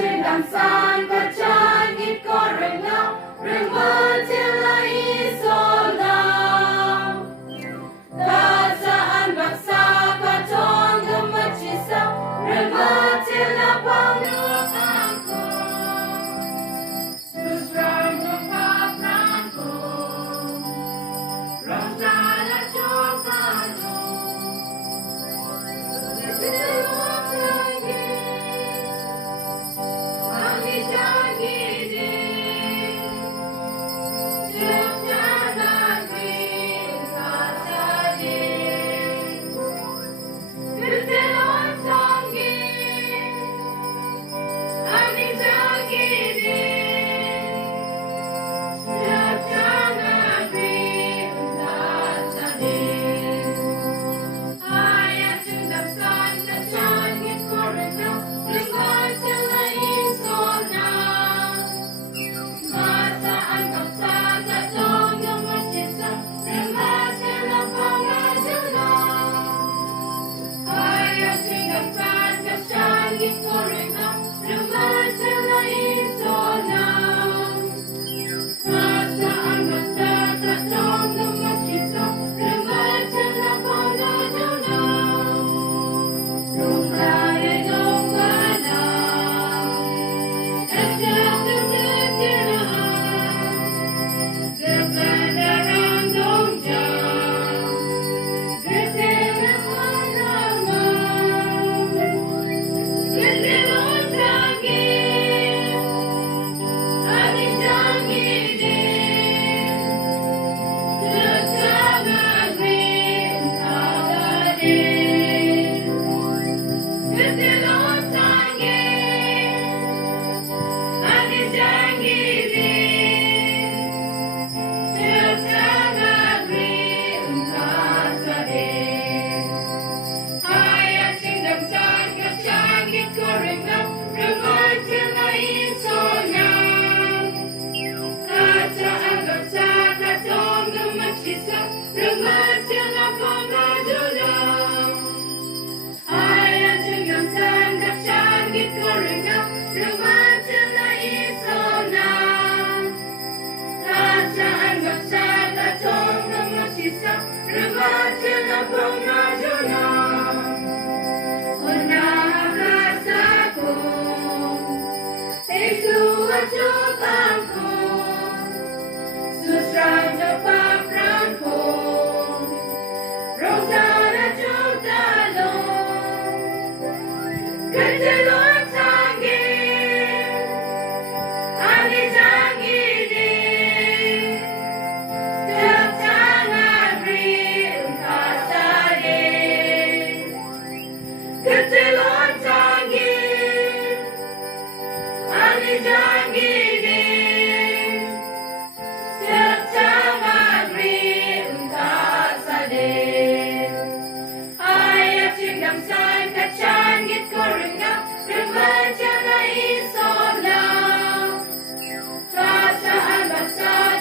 Hãy subscribe cho kênh Ghiền Mì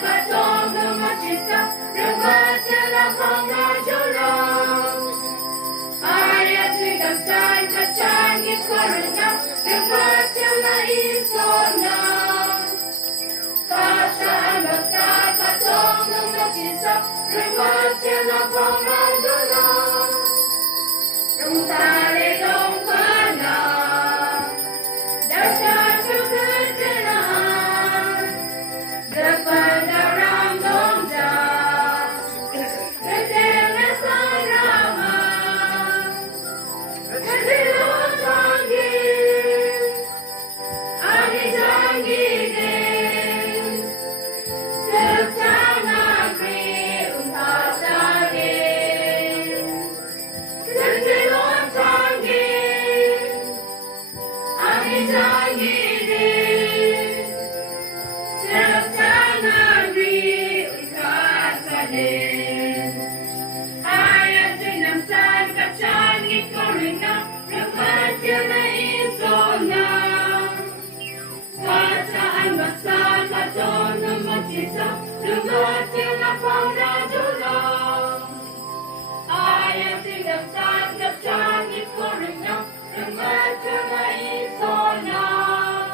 Gõ để không bỏ lỡ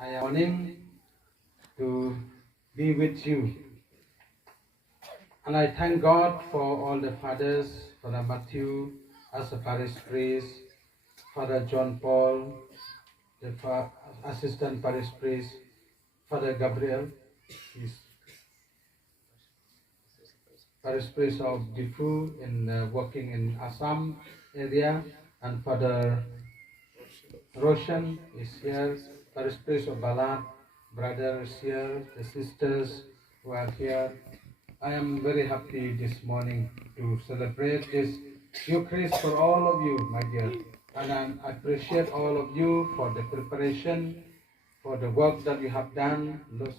I am honored to be with you. And I thank God for all the fathers, Father Matthew as a parish priest, Father John Paul, the assistant parish priest, Father Gabriel, he's parish priest of Difu working in Assam area, and Father Roshan is here, parish priest of Balat, brother is here, the sisters who are here. I am very happy this morning to celebrate this Eucharist for all of you, my dear. And I appreciate all of you for the preparation, for the work that you have done. Looks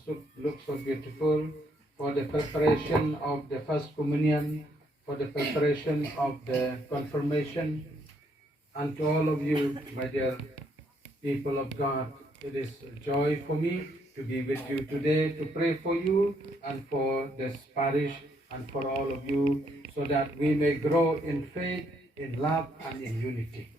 so beautiful. For the preparation of the First Communion, for the preparation of the confirmation. And to all of you, my dear people of God, it is a joy for me to be with you today, to pray for you and for this parish and for all of you, so that we may grow in faith, in love, and in unity.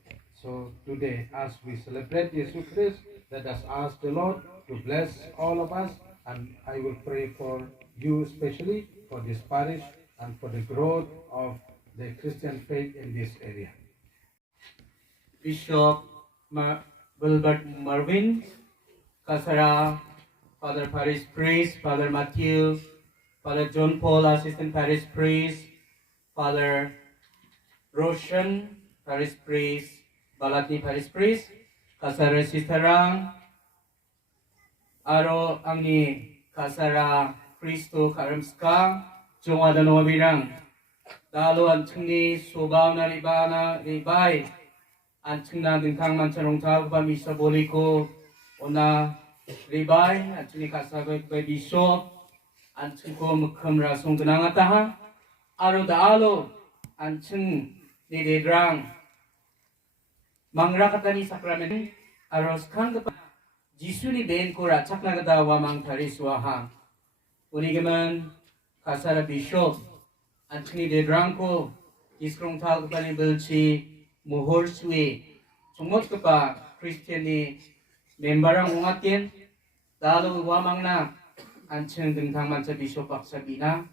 So today, as we celebrate Jesus Christ, let us ask the Lord to bless all of us, and I will pray for you especially, for this parish, and for the growth of the Christian faith in this area. Bishop Wilbert Marvin, Kasara, Father Parish Priest, Father Matthew, Father John Paul, Assistant Parish Priest, Father Roshan, Parish Priest, Balati Parish Priest, Kasara Sitarang, Aro Angni, Kasara Kristo Karamska, Jungwadano Birang, Dalo Antuni, Sobaw na Ribana, Ribay, Antuna Dintang Mancharongtag, Misa Boliko, Ona Ribay, Antuni Kasagay Bishop, Antuko Mukham Rasong Ganangataha, Aro Daalo, Antun Nidedrang, Mangrakatani Sacrament, Aros Kangapa, Jisuni Ben Kura, Chaknagada Wamang Tariswaha, Unigaman, Kasara Bishop, Antuni Dedranko, Iskrong Talgapani Bilchi, Muhor Sui, Sumot Kapa, Christiani, Membarang Ungatin, Dalo Wamangna, Antun Dintang Mancha Bishop Aksabina,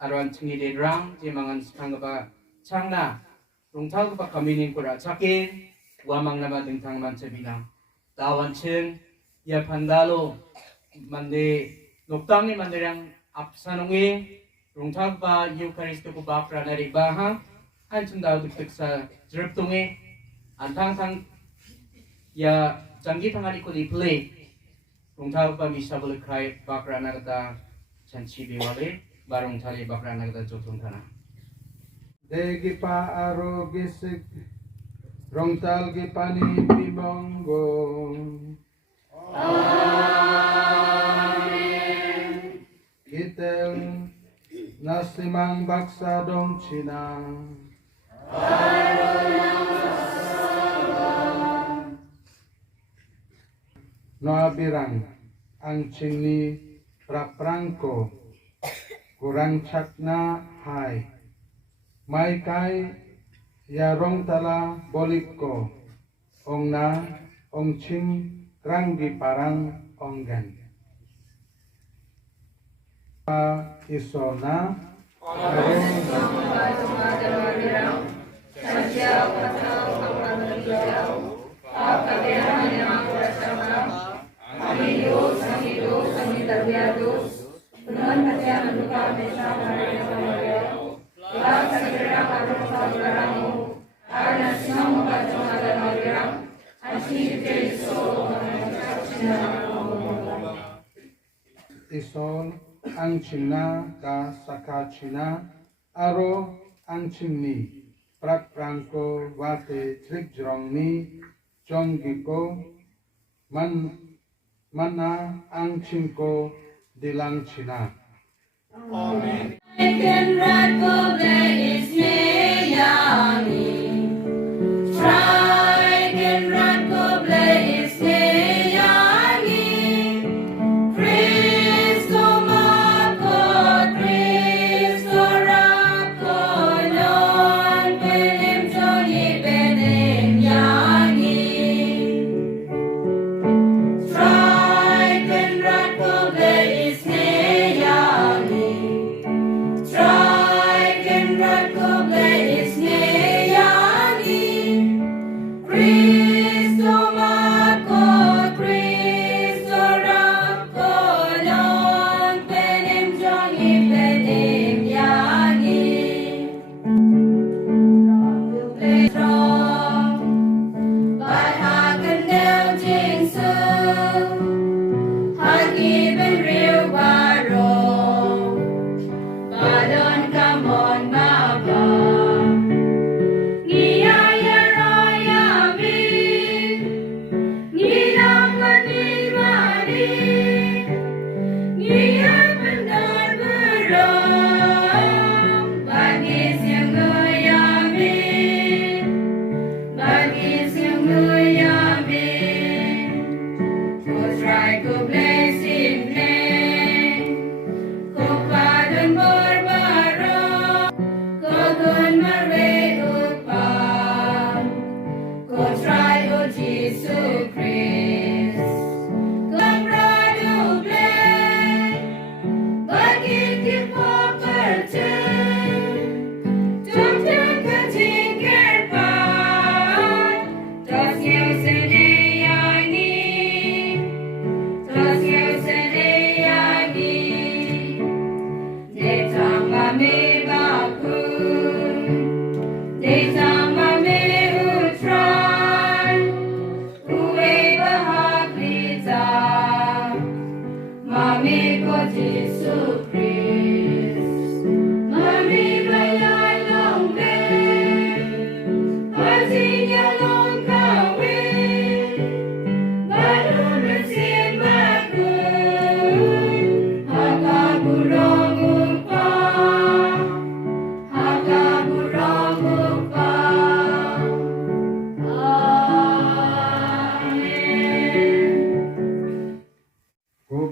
Aron Tuni Dedrang, Jimangan Skangaba, Changna, Rungtalgapa Kaminin Kura Chaki, Wamang nama dintang mancabina. Tawan chen ya pandalo mande noktang ni manderang apsanongi rungtag ba Eucharisto ko bakra na ribaha anchung daw duktuk sa jerptungi antang tang ya janggi tangari ko di play rungtag ba misa boleh krai bakra na kata chanchi bewale barong thali bakra na kata jotong thana. Degi pa aro gisik Rongtal Gipani Bimonggo. Amen. Kitel Nasimang Baksa Dong China. noa birang ang chingni praprangko kurang chakna hai mai kai ya rong tala bolikko ong na ong ching ranggi parang onggan isona isol ang china ka sakachina aro ang chimni prak prangko wate trik jrongni jonggiko mana ang chingko dilang china. Amen.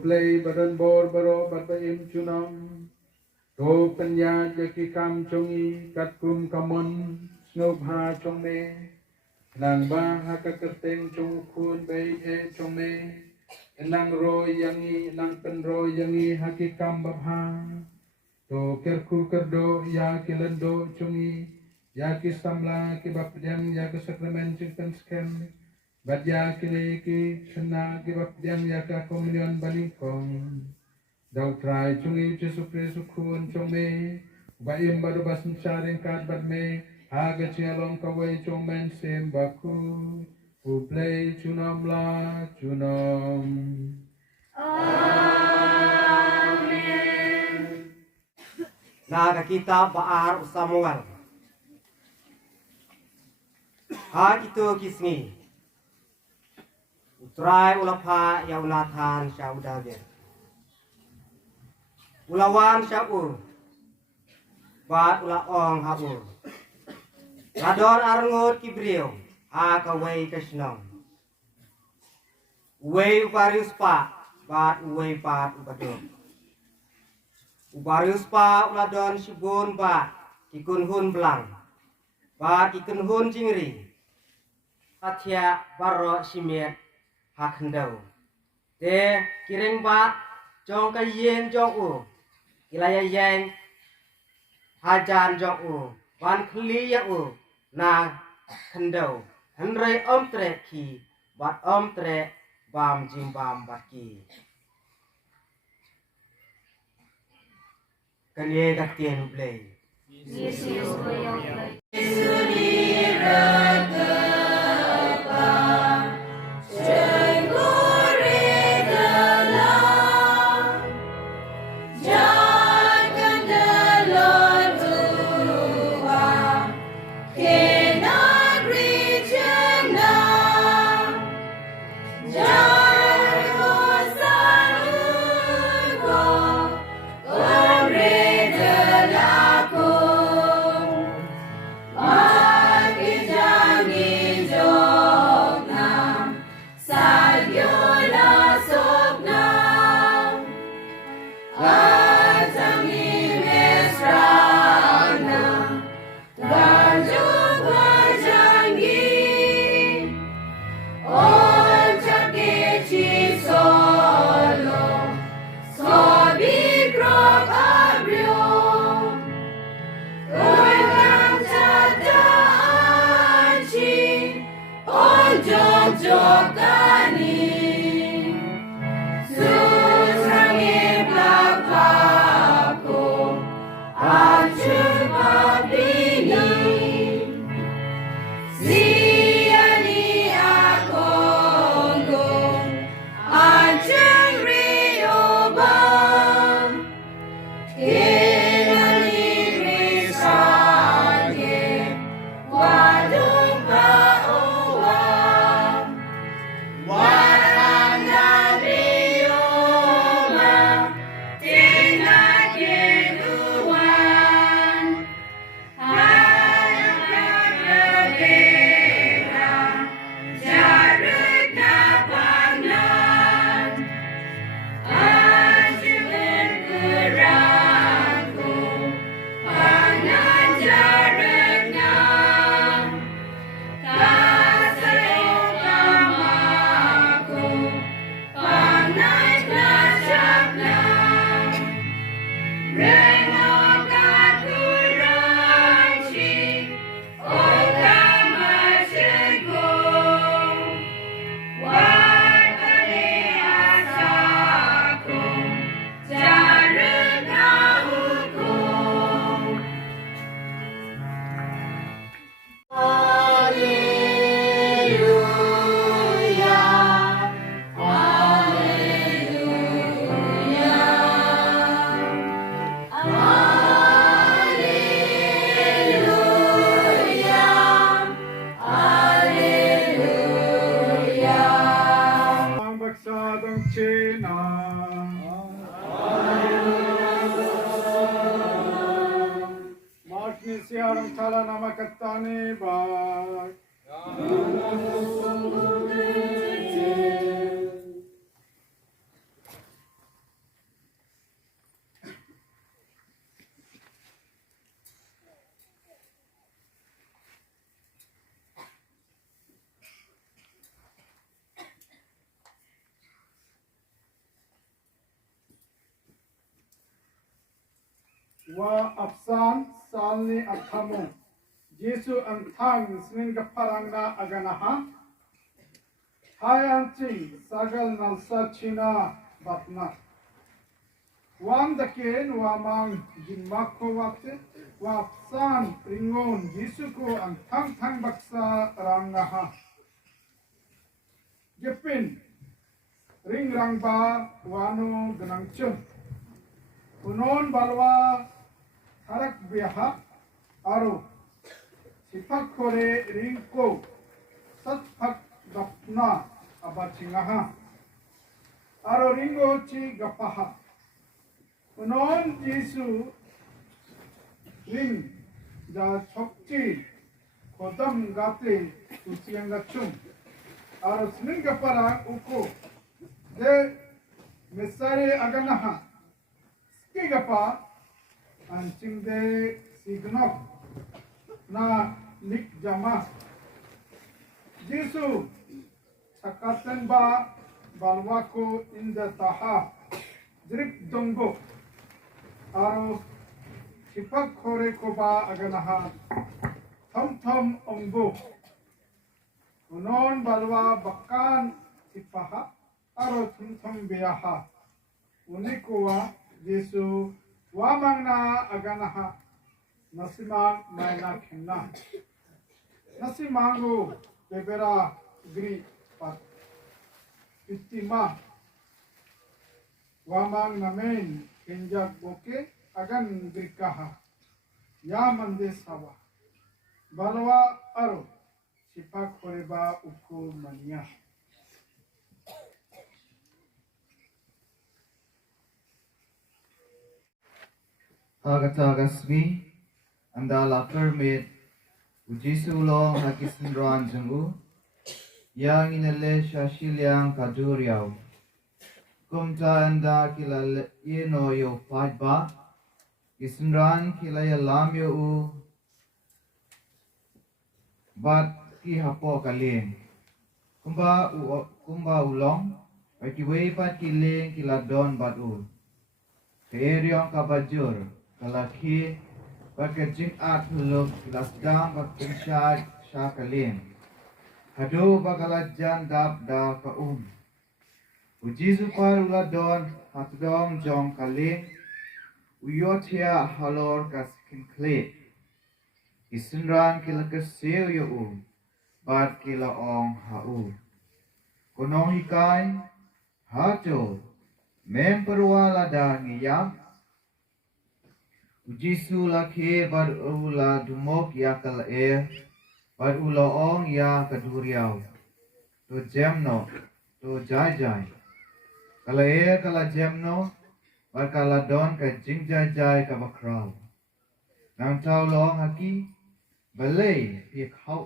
Play badan bor baro batbaim chunam to panya jaki kam chongi katkum kamon snob ha chongme nang ba hakakerteng chong kun bay e chongme nang ro yangi nang pen ro yangi hakikam babha to kerku kerdo ya kilendo chongi ya ki samla ki bapdyang ya ki sakramen Jingpynskhem Badya kini ki chana ki bapdyang ya ka komunyon balingkong daw try chungi Jesu Kristo kun chongme baim bado basin sharing kad badme aga chialong kawai chongmen sim baku who play chunom la chunom. Amen. Naga kita baar usamual. Ha itu kisngi. Utrai ulapa ya ulatan syaudagen. Ulawan syaur. Bat ulaong haur. Rador arngot kibriyo. Ha kawai kesnong. Uwe ubarius pa bat uwe pat ubadon. Ubarius pa uladon sibun bat kikun hun belang. Bat kikun hun jingri. Atia baro simet hakendau. Te kiring bat jong kayen jong u. Kilaya yang hajan jong u. Ban kli ya u na kendau. Henry tre ki bat tre bam jimbam baki. Kanye gatien blay. Mangrakatani bak. Wa afsan salni athamu Jesu ang thang snin ka parangna aganaha hayanchi sagal nalsa china batna wan daken wa mang jinmakho wakte wa afsan ringon Jesu ko ang thang baksa rangaha Jepin ring rangba wano ganangchun unon balwa harak biha aro sipak kore ringko satpak gapna abachingaha aro ringo chi gapaha unon Jesu ring ja chokchi kodam gate uchiang gachum aro sning gapara uko de mesari aganaha skigapa anching de signok na nik jama Jisu sakatan ba balwako inda taha drip dongbo aro sipak kore ko ba aganaha thom ongbo unon balwa bakan sipaha aro thum biyaha unikuwa Jisu wamang na aganaha nasimang maina khenna nasimangu bebera gri pat itima wamang namen kenjak boke agan grikaha ya mande sawa balwa aro sipak koreba uku mania Agatagasmi andala permit Ujisu long hakisin ran jungu yang inale shashiliang kaduriao kumta anda kila ino yo padba isinran kila ya lamyo u bat ki hapo kaleng kumba ulong baki wei pat kileng kila don bat u keeriong kabajur kalaki Bakajing at hulog lasdam bakkensyad syakalim. Hado bakalajan dap da kaum. Uji supar uladon hatdom jong kalim. Uyotia halor kaskin klit. Isinran kila kesiu yu bad kila ong hau. Konong hikai hato memperwalada ngiyam. Ujisu lakhe bar ula dumok ya kal bar ula ong ya kaduriau to jemno to jai kala kala jemno bar kala don ka jing jai ka bakrau nang tau long haki balei pi khau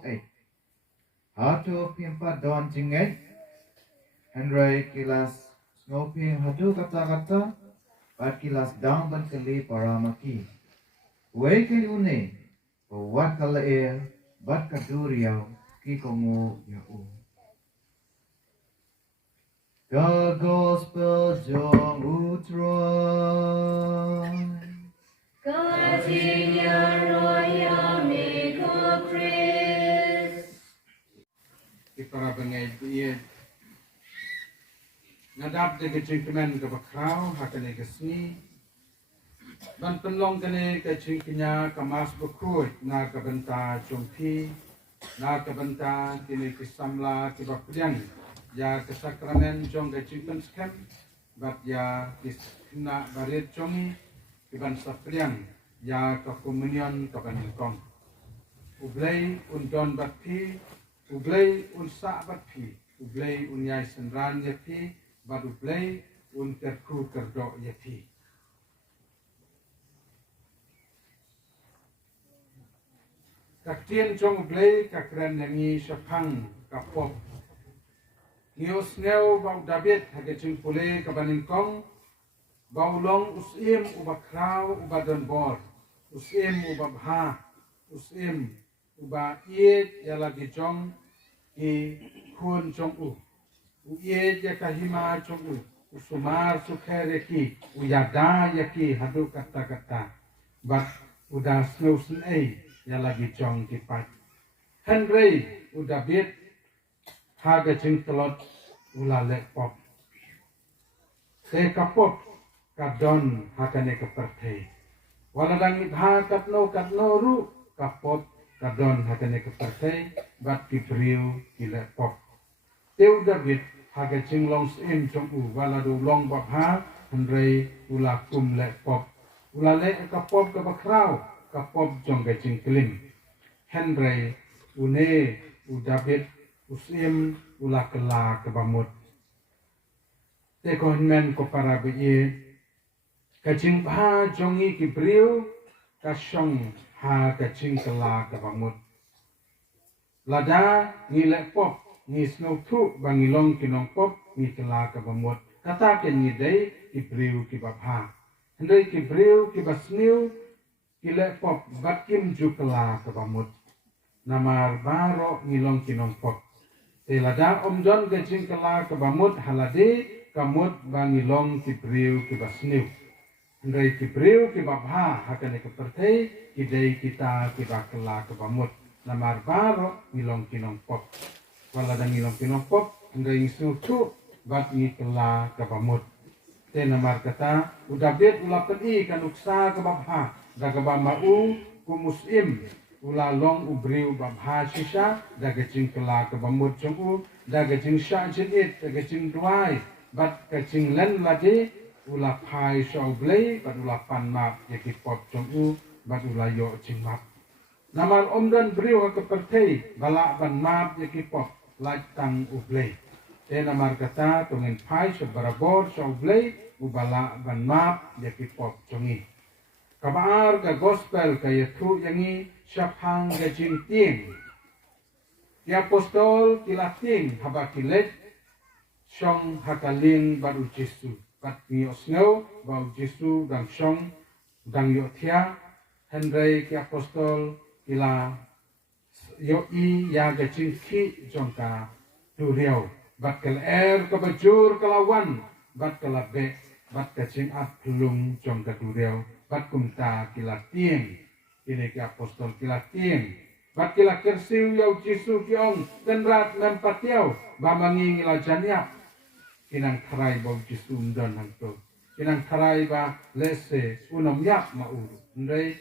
hato pimpa don jinget Henry kilas snoping hadu kata bar kilas dang ban kali paramaki Wei ke une wat kala bat kaduriau ki kongu ya The gospel jong utroy Katinya roya miko Chris Para bengai ie ngadap de Jingpynskhem ke bakrau hakane kesni ban penlong kene ke Jingpynskhem kamas bekut na ke benta jompi na ke benta kini kisamla ke bakprian ya ke sakramen jong ke Jingpynskhem bat ya kisna barit jongi ke ban saprian ya ke komunion ke baningkong ublei undon batpi ublei unsa batpi ublei unyai senran yapi bat ublei un terku kerdo yapi Kaktian jong ublei kakren yangi syapang kapop Nios neo bau David hage Jingpule kabaningkong bau long usim ubakrau ubadon bor usim ubabha usim uba iet yalagi jong ki kun jong iet yakahima jong usumar sukhereki uyada yaki hadu kata bat udah snowsen yalagi jong kipat Henry udah bit haga Jingtelot ulale pop te kapop kadon hakane keperthe waladang idha katno ru kapop kadon hakane keperthe bat kibriu kile pop teu David haga Jinglong sim jong waladu long babha Henry ulakum le pop ulale kapop ke bakrau kapop jong ke Jingklim Henry une David usim ula kela ke bamut te konmen ko para biye kacing ha jongi ki briu kasong ha kacing kela ke bamut lada ni le pop ni snow tu bangilong kinong pop ni kala ka bamut kata ken ni dei ki briu ki babha handai ki briu ki basniu ki le pop bat kim ju kala ka bamut namar baro ngilong kinong pop telada om jon ke jing kala ka bamut halade kamut bangilong ki briu ki basniu handai ki briu ki babha hakane ka perthei ki dei kita ki bakala ka bamut namar baro ngilong kinong pop wala da ngilong kinong pop handai isu tu bat ni kala ka bamut te namar kata udabet ula pedi kan uksa ka babha da ka bamau ku muslim ula long ubriu babha shisha da ka jing kala ka bamut chungu da ka jing sha jinit da ka jing duai bat ka jing len lade ula phai shau blei bat ula pan map ye ki pop chungu bat ula yo jing map namar omdan briu ka perthei bala ban map ye ki pop like tang ublei te namar kata tungin phai sebarabor shau blei ubala ban map ye ki pop chungi kabar ka gospel ka yathu yangi syafang ka jing ting ki apostol ki lating haba kilet shong hakaling baru Jesu bat ni osno bau Jesu dan shong dan yothia Henry ki apostol kila yo i ya ga jing ki jongka tu riau bat kel ka bajur kalawan bat kalabe bat ka jing at lung jongka tu riau bat kumta kila tieng ini ki apostol kila tieng bat kila kersiu yau Jesu ki ong kenrat mempatiau ba mangi ngila janiap kinang tharai bau Jesu ndon hangto kinang tharai ba lese unom yak ma uru ndai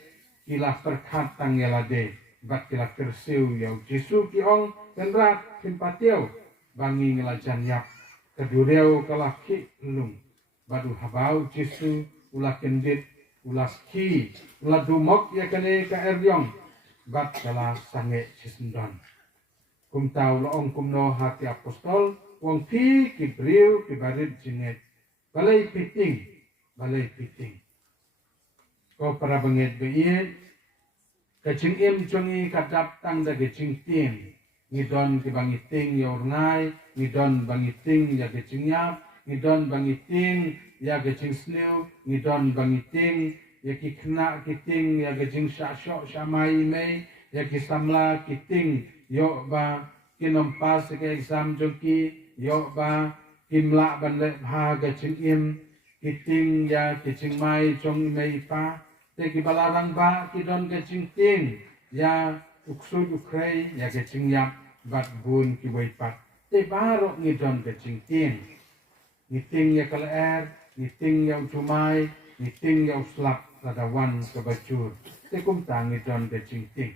kila perkat tangelade bat kila kersiu yau Jesu ki ong kenrat simpatiau bangi ngila janiap kedureu kala ki lung badu habau Jesu ula kendit ula ski ula dumok ya kene ka eryong bat kala sange sisendon kumtau loong kumno hati apostol wong pi ki briu ki barit jinget balai piting ko para banget bein kacing im chongi kadap tang da kacing tin ngidon ki bangiting yorngai ngidon bangiting ya kacing yap ngidon bangiting ya kacing snew ngidon bangiting ya ki kena kiting ya kacing syasyo syamai mei ya ki samla kiting yo ba kinompas ke exam joki yo ba kimla ban le bha kacing im kiting ya kacing mai chong mei pa te ki balarang ba ki don ke ching ting ya uksu ukrei ya ke ching yap bat bun ki wei pat te baro ni don ke ching ting ni ting ya kal ni ting ya uchumai ni ting ya uslap ladawan ke bajur te kum tang ni don ke ching ting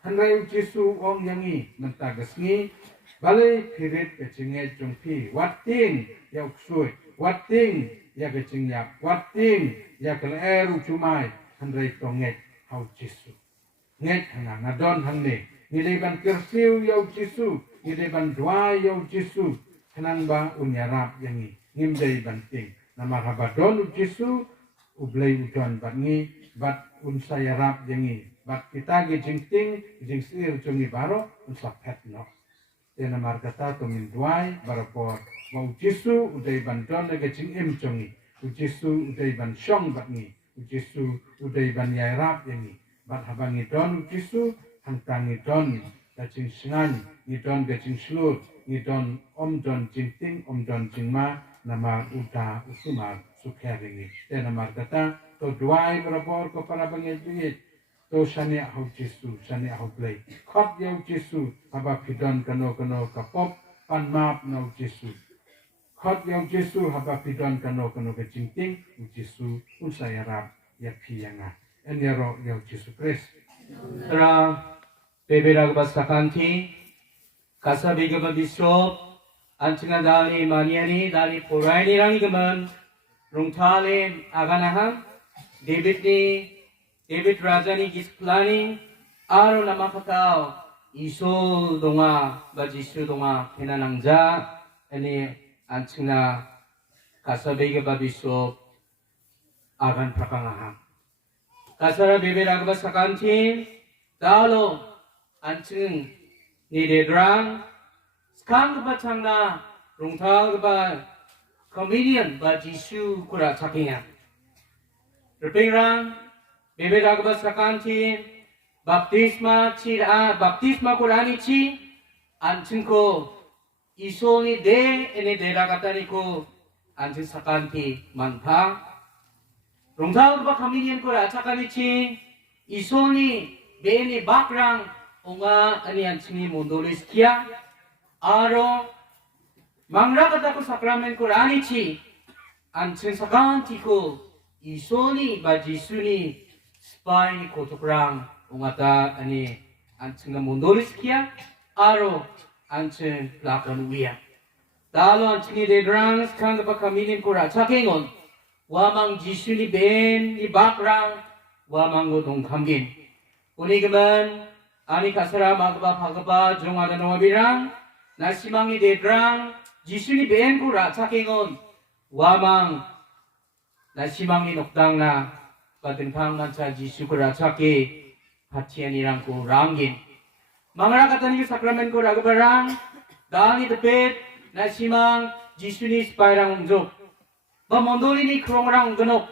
hanrai Jesu ong yangi mentagas ni balai pirit ke ching e chung pi wat ting ya uksu wat ting ya ke ching yap wat ting ya kal uchumai Handai tonget hau Jesu. Nget hanga ngadon hangne. Nilai ban kersiu yau Jesu. Nilai ban dua yau Jesu. Hanang ba unyarap yangi. Ngimdai banting. Nama habadon u Jesu. Ublay udon bat ngi. Bat unsayarap yangi. Bat kita gijing ting. Gijing sir jungi baro. Unsapet no. Tena markata tongin duai barapor. Wa u Jesu udai ban don na gijing im jungi. U Jesu udai ban syong bat ngi. Jesu udai ban yairap yangi bat habang idon Jesu hangtang idon gajing sengan idon gajing selut idon omdon jingting omdon jingma nama uda usumar sukharingi te namar kata to duai berapor ko para bangit to sania hau Jesu sania hau play khot yau Jesu haba pidon kano kapop pan map nau Jesu khot yau Jesu haba pidon kano kajingting Jesu usayarap ya piyanga enyaro yau Jesu Christ Ra beberag basakanti kasabiga babisop ancinga dali maniani dali puraini rangi gaman rungtale aganaham David Rajani gisplani aro namakakaw iso donga bajisu donga pinanangja ini ancinga kasabiga babisop agan prakangaham kasara beberag basakanti dalo ancing ni dedrang skang bachangna rungthal ba communion ba Jisu kura chakinga repingrang bebeda ba sakanti baptisma kurani chi anchingko isoni de ene Mangrakatani ko anching sakanti manpa rungthal ba communion kura chakani chi isoni beni bakrang onga ani anchini mondolis kia aro Mangrakatani sakramen kurani chi anching sakanti ko isoni ba Jisuni spine ko tukrang ungata ani anching mondolis kia aro anching lakon wia dalo anchini de drang skang ba communion kura chakengon wamang Jisuni ben ni bakrang wamang go dongkamgin unigemen ani kasara magba phagba jongada nobirang nasimangi de drang Jisuni ben kura chakengon wamang nasimangi nokdangna badengthang mancha Jisu kura chake patianirang ko rangin Mangrakatani sakramen ko ragbarang dani depet nasimang Jisuni spairang ungjok ba mondoli ni krongrang genok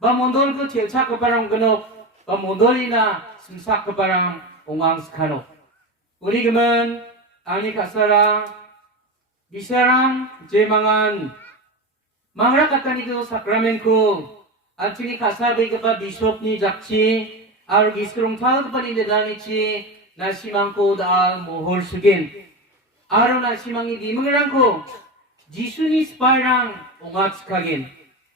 ba mondol ko chelcha ko parang genok ba mondoli na simsak ko parang ungang skano urigemen ani kasara bisarang jemangan Mangrakatani do sakramen ko anchini kasabe ka ba bishop ni jakchi aro gisrong thal pa ni dani chi nasimangko da mohol sugin aro nasimangi dimengrangko Jisuni spairang ongat skagin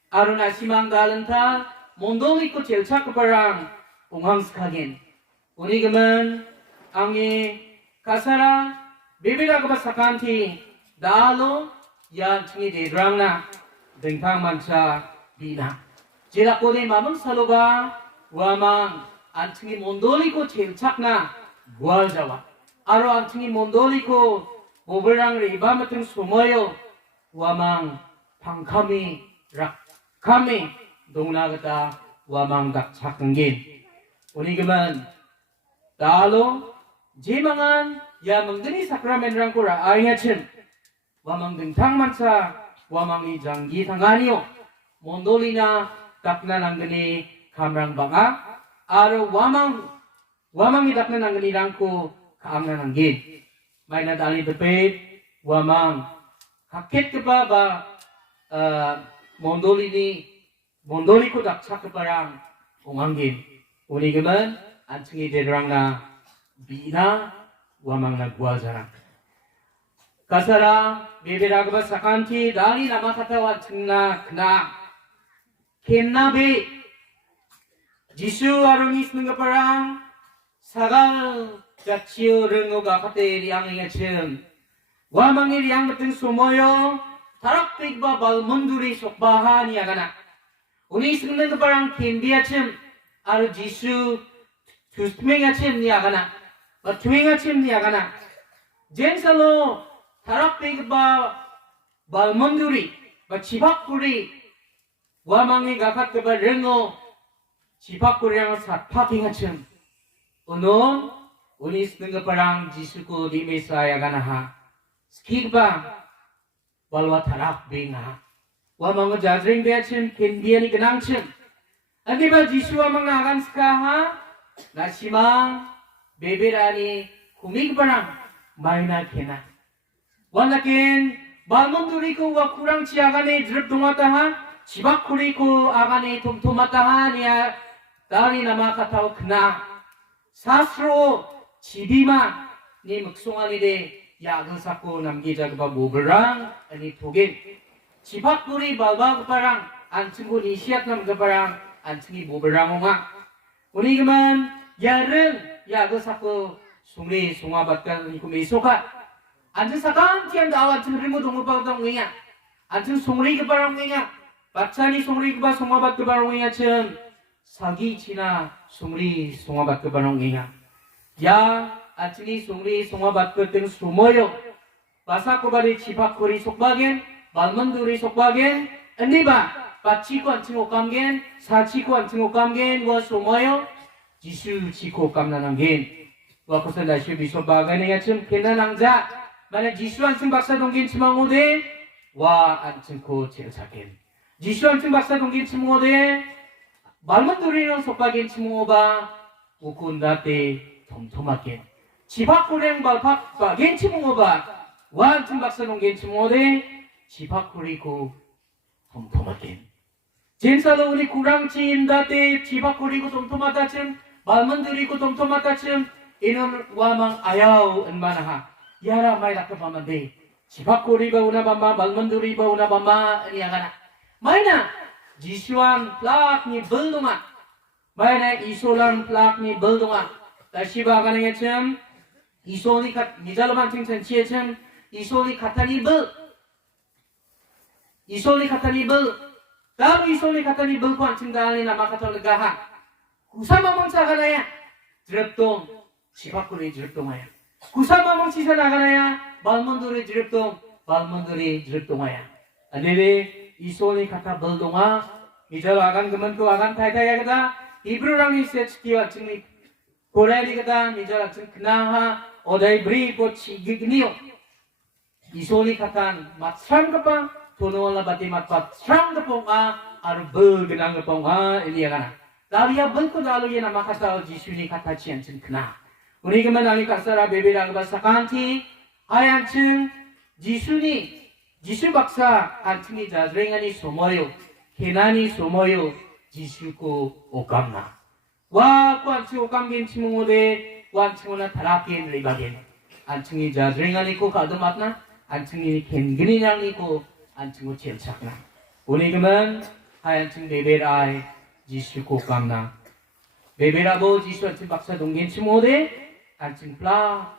aro nasimang galanta mondoli ko chelcha parang ongang skagin unigemen angi kasara bebeda ka sakanti dalo yan chingi dedrangna dengthang mancha bina jela kode mamang saloga wamang anchini mondoli ko chelchakna bual jawa aro anchini mondoli ko boberang riba mateng sumoyo wamang pangkami kami dongnagata wamang dakchakngin unigeman dalo jemangan ya mengdeni sakramen rangkura ayachin wamang dengthang mansa wamang ijanggi tanganio mondolina dakna nanggeni kamrang banga aro wamang idakna nanggeni rangko kaamna nanggin maina dali depet wamang kaket keba ba mondoli ko daksak keparang onganggin unigemen anchungi derangna bina wamang nagwal jarang kasara bebera keba sakanti dali nama kata wachna kna kennabe Jisu aronis nunggaparang sagal jachio rengoga kate riang ingachem wamangi riang beteng sumoyo tarak pigba balmunduri sokbahan yagana unis nunggaparang kendiachem aro Jisu tusmengachem yagana batwengachem yagana jensalo tarak pigba balmunduri bachibakuri wamangi gakat keba rengo Sipakuriang satpatingachem unon unis nunggaparang Jisuko di Mesaya ganaha skigba balwa tarak binga wamang jajring beachem kendiani ganangchem adiba Jisu wamang agan skaha nasimang beberani kumigbarang maina kena wanakin balmonduriko wa kurang ciagane drip dungataha sipakuriku agane tumtumataha niya dari nama katau kena sasro cibima ni maksungani de yagang sako namgi jagba boberang ani togin cipakuri balba keparang anchungu nisiat nam keparang anchungi boberang onga unigeman yareng yagang sako sungri sungabatkan niku mesoka anchung sakang tian dawa anchung rimu dongu pagdang ngiya anchung sungri keparang ngiya bacani sungri keba sungabat keparang ngiya chen sagi cina sungri sungabat keparang ngiya ya anchuni sungri sungabat keteng sumoyo basa kobari cipakuri sokbagen balmanduri sokbagen endiba bachiku anchung okamgen sachiku anchung okamgen wa sumoyo Jisu chiku okamnananggen wa kosan dashi biso bagan nga chum kenanangja mana Jisu anjing baksa dongkin semangode wa anjing ko 칠차겐 Jisu anjing baksa dongkin semangode 말문들이는 속박인 치무오바 우군다테 톰토마겐 지박구랭 발팍 바겐 치무오바 완충 박사농겐 치무오데 지박구리고 톰토마겐 젠사도 우리 구랑치인다테 지박구리고 톰토마다쯤 말문들이고 톰토마다쯤 이놈 와망 아야우 은마나하 야라 마이 락카바만데 지박구리바 우나바마 말문들이바 우나바마 니아가나 마이나 Jisuan plak ni beldonga, bayna isolan plak ni beldonga. Tashiba kanang ecem, isoli kat nijalaman ting cenci ecem, isoli katani bel, isoli katani bel. Tahu isoli katani bel kuan cindali nama kata legaha. Kusama mangsa kanaya, jereptong, sibakuri jereptong aya. Kusama mangsa kanaya, balmonduri jereptong, balmonduri jereptong aya. Adele. 이소니 카타 벌동아 이절 아간 그만 그 아간 타이타야가다 이브루랑이 세츠키와 증리 고라리가다 이절 아층 그나하 어다이 브리 보치기니요 이소니 카탄 마트람 kapang tunuwala bati matpatram kapong aru bergenang kapong iliagana lalia belko dalu yana makata jisuni kata cian cing kena uni keman ali kasara bebera basakanti ayan cing jisuni Jisu baksa anting이 자드랭아니 소모요 케나니 소모요 지수고 오감나 와 관치 오감겐 치몽오데 관치모나 타라겐 리바겐 안ting이 자드랭아니 고 가도mat나 안ting이 겐그니냥니 고 안ting고 첼착나 오니그만 하얀층 베베라이 지수고 오감나 베베라보 지수 안팅 박사 동겐 치몽오데 안팅 플라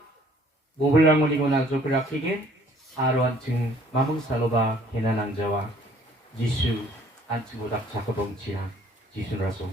모블랑오니고 나조 그라키겐 아로 안층 마뭉살로바 개난 앙자와 지수 안층보다 자커봉치나 지수라소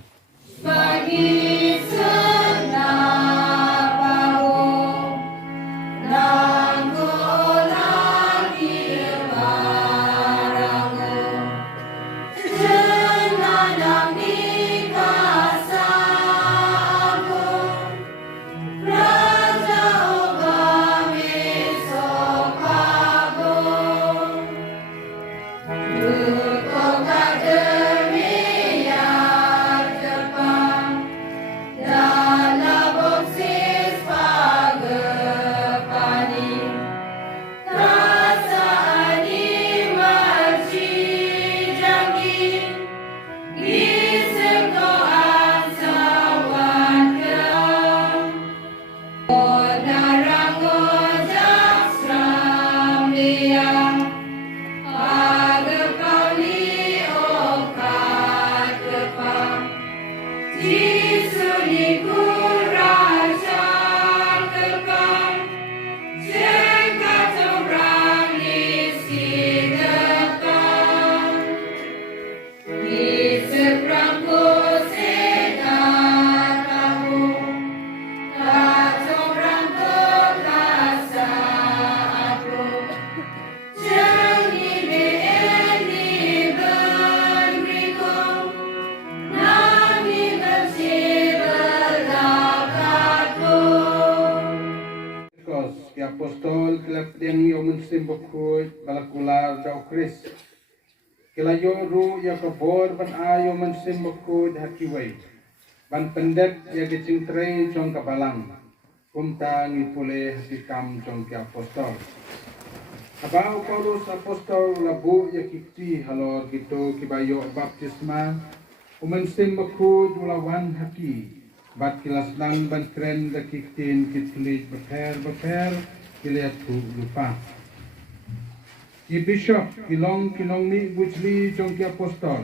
apostol kelapdiang yo mensim bokut balakular jauh kris kelayo ru ya kabor ban ayo mensim bokut hakiwai ban pendek ya gecing trei jong kabalang kumta ngipule hakikam jong ke apostol abau Paulus apostol labu ya kiti halor gitu kibayo baptisma umensim bokut ulawan haki bat kilas lang ban kren da kiktin kitlit beper kiliat ku lupa ki bishop kilong mi bujli jong ki apostol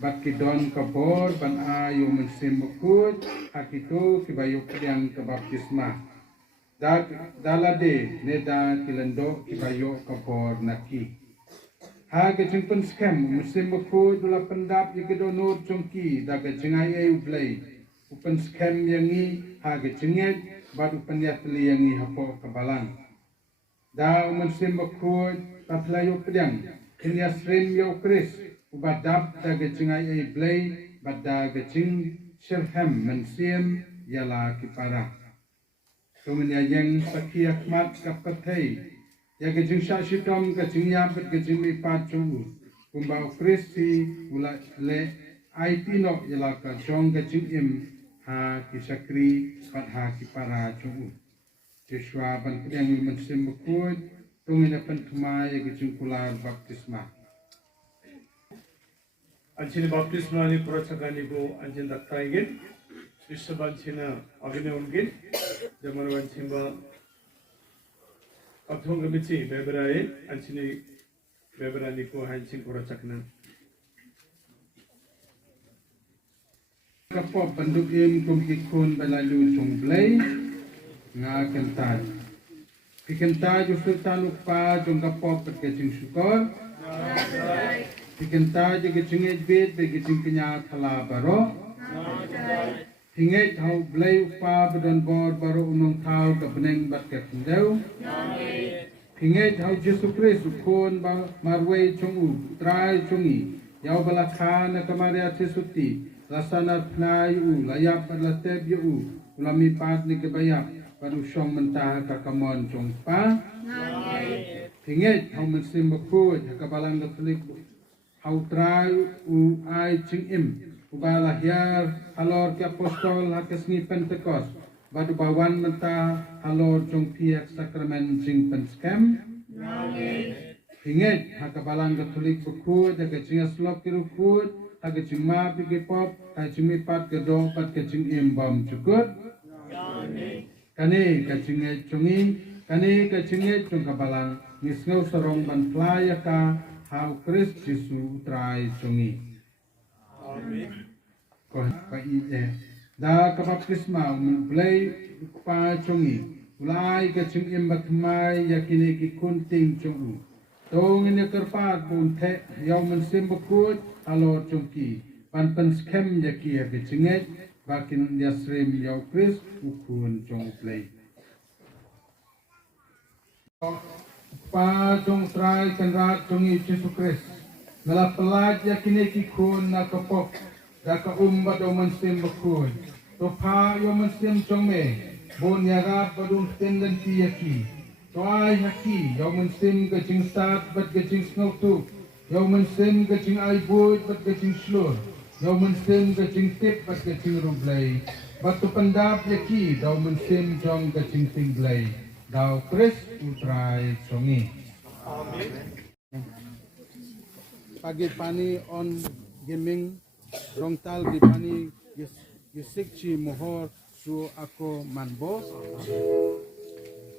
bat ki don kabor ban ayo mensim bukut hakitu ki bayuk yang ke baptisma dalade neda kilendo ki bayuk kabor naki ha ke Jingpynskhem mensim bukut dula pendap ki donor jongki da ke jengai e ublai Jingpynskhem yangi ha ke jenget bat upanyatli yangi hapo kabalang da mensim bukut taplayo pedang kini asrim yo kris ubadap da gecing ai blai badda gecing sirham mensim yala kipara kemudian yang sakhi akmat kapathai ya ke jing sha shi tom ke jing ya bet ke jing mi pa chung kumbau kristi ula le IT no yala ka chong ke jing im ha ki sakri pat ha ki para chung Joshua ban kedeng men sim bukut tungin apan thuma ya ke jing kular baptisma 안치니 바프티스마니 프로차가니고 안친 닥타이긴 시스반치나 아기네 온긴 자마르반치마 갑통금이치 베브라에 안치니 베브라니고 한친 프로차크나 kapop penduk im kum kikun balalu chung blay nga kentaj kikentaj usultan ukpa chung kapop ke jing syukur Dikentaj ke jingej bed be jing kenya thala baro hingej hau blai upa bedon bor baro unong thau ke beneng bat ke pendeu hingej hau Jesu Christ ukon ba marwei chungu trai chungi yau balakha na kamaria tesuti lasana pnai u layap lateb yu ulami pat ni ke bayap baru syong mentah ka kamon chung pa hingej hau mensim bakut ka balang katolik Hau trai u ai ching im ubala hiar halor ke apostol hakesni Pentecost badu bawan menta halor jong piak sakramen Jingpynskhem hinget hakabalang katolik bukut haka jing aslop kirukut haka jing ma bigi pop haka jing mipat ke do pat ke jing im bam cukut kane ka jing chungi kane ka jing chung kabalang nisngau sarong ban playa ka Hau Christ Jesu trai chungi. Amen. Ko pa ide. Da ka baptisma play pa chungi. Ulai ka chung imbat mai yakine ki kunting chungu. Tong ne karpat bun the yaw man simbakut alo chungki. Pan Jingpynskhem yaki ya chinget bakin yasrem yaw Christ ukun chung play. Pa chung trai kanrat chung Yesus Christ ngala pelat yakine ki kun na kapok da ka umba do mensim bakun to pa yo mensim chung me bon yara badung tenden ti yaki to ai haki yo mensim ke jing sat bat ke jing snow tu yo mensim ke jing ai bud bat ke jing slur yo mensim ke jing tip bat ke jing rumblai bat to pandap yaki do mensim chung ke jing tinglai Dau Chris utrai songi. Amen. Pagi pani on gaming rongtal di pani gisikchi mohor su ako manbo.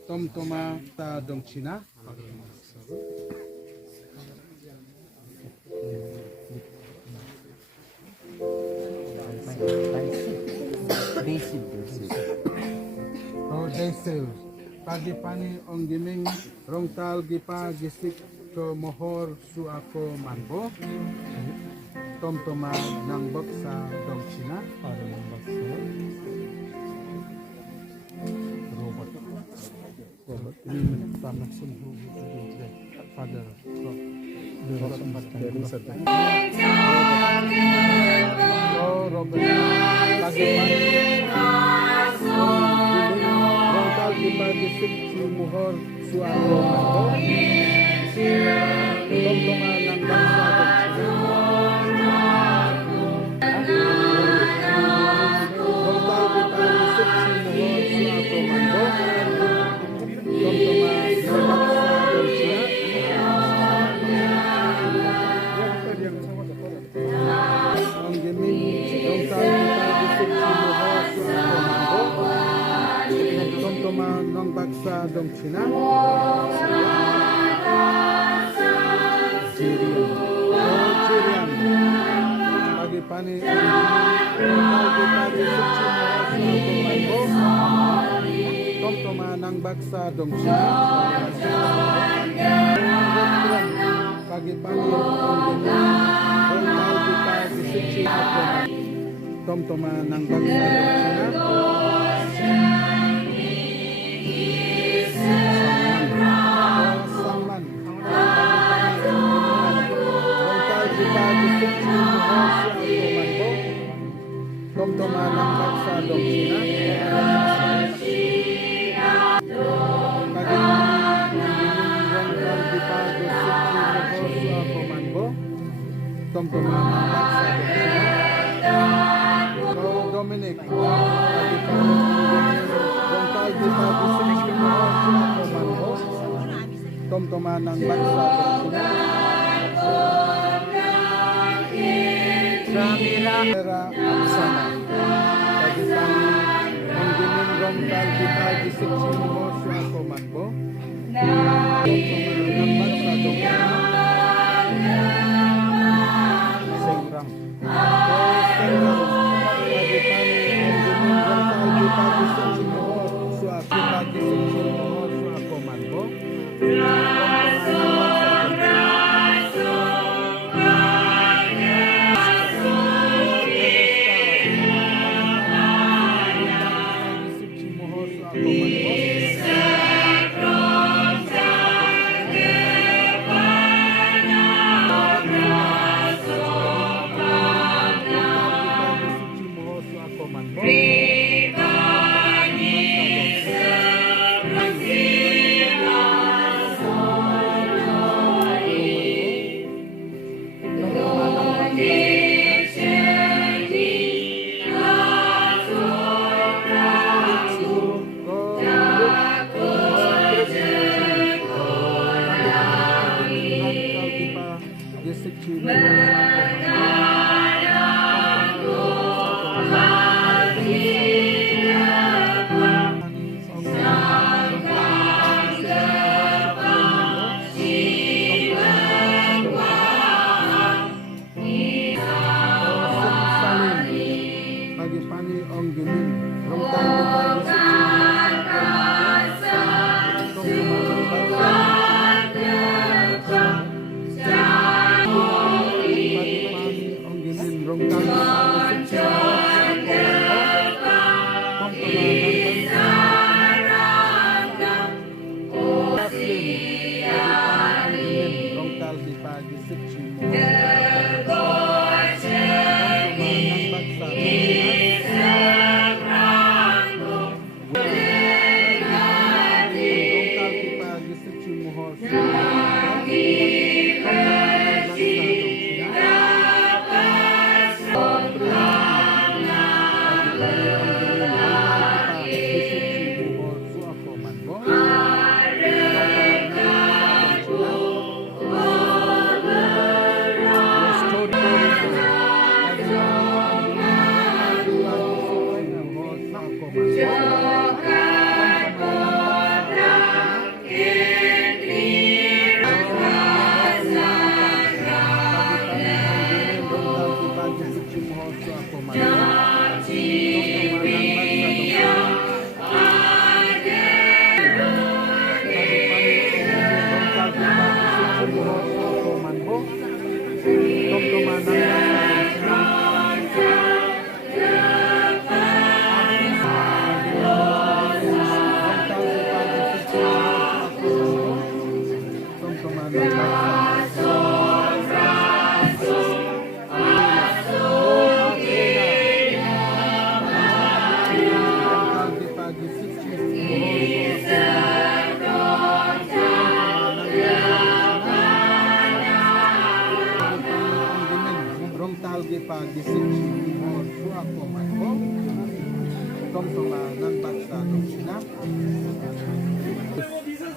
Tom toma ta dong China. Oh, they sales. Pagi pani on gaming rongtal gipa gisik to mohor su ako manbo tom toma nang baksa dong China para nang baksa robot ini tanah sembuh pada robot lagi Kita disik si muhor suara mango tong-tongan ng bangsa Nong baksa dong China Jirian pagi pani tom toma nang baksa dong China pagi pani tom toma nang baksa dong China Tom toma nang baksa dong China Tomtoma ng Baksa Go Dominic Rontal di Pag-isip mo Komanbo Tomtoma ng Baksa Samira Aksana Pagkisang ang dining Rontal di Pag-isip mo Komanbo Tomtoma ng Baksa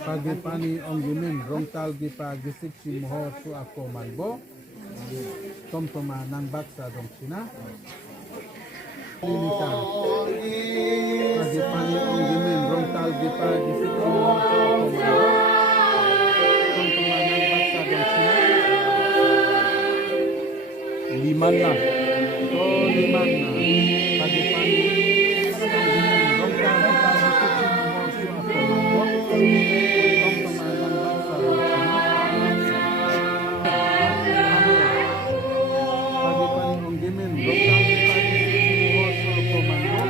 Pagipani onggimin rongtal gipa gisik si mohor su ako malbo tomtoma nang baksa dong sina Linika Pagipani onggimin rongtal gipa gisik si mohor su ako malbo tomtoma nang baksa dong sina liman na Pagipani onggimin rongtal gipa gisik si mohor su ako malbo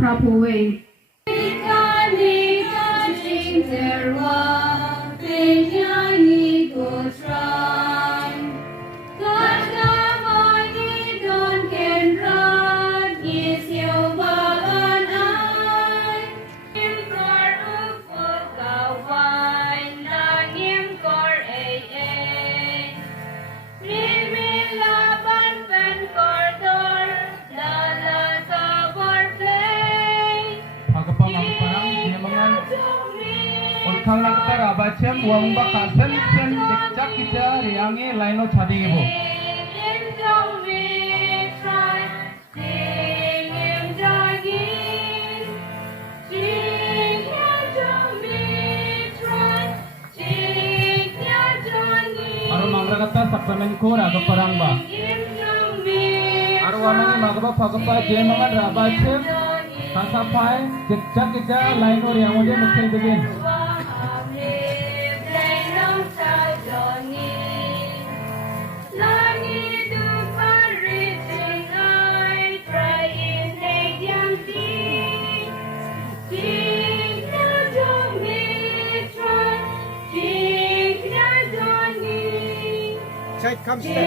พระผู้เวยการนี้ก็จริงแต่ว่าเป็นอย่างนี้ก็ตรายการกำวันนี้โดนเกณฑ์รัดยิ่งเสียวบ้านอายยิ่งกอดอุปกาไว้นางยิ่งกอดเอนี่มีลาบันเป็นกอดดอร์ลาลาตาบอร์เพลย์ Pagkapang ang parang dinamangan Ulkhang nagtara bacem wang bakasen sen dikcak kita riangi laino chadibo. Aro Mangrakata sakramen ko raga parang ba. Aro wamangi magaba pagapa dinamangan rabacem kasapai dikcak kita laino riango dia mukil begin. Check, come step.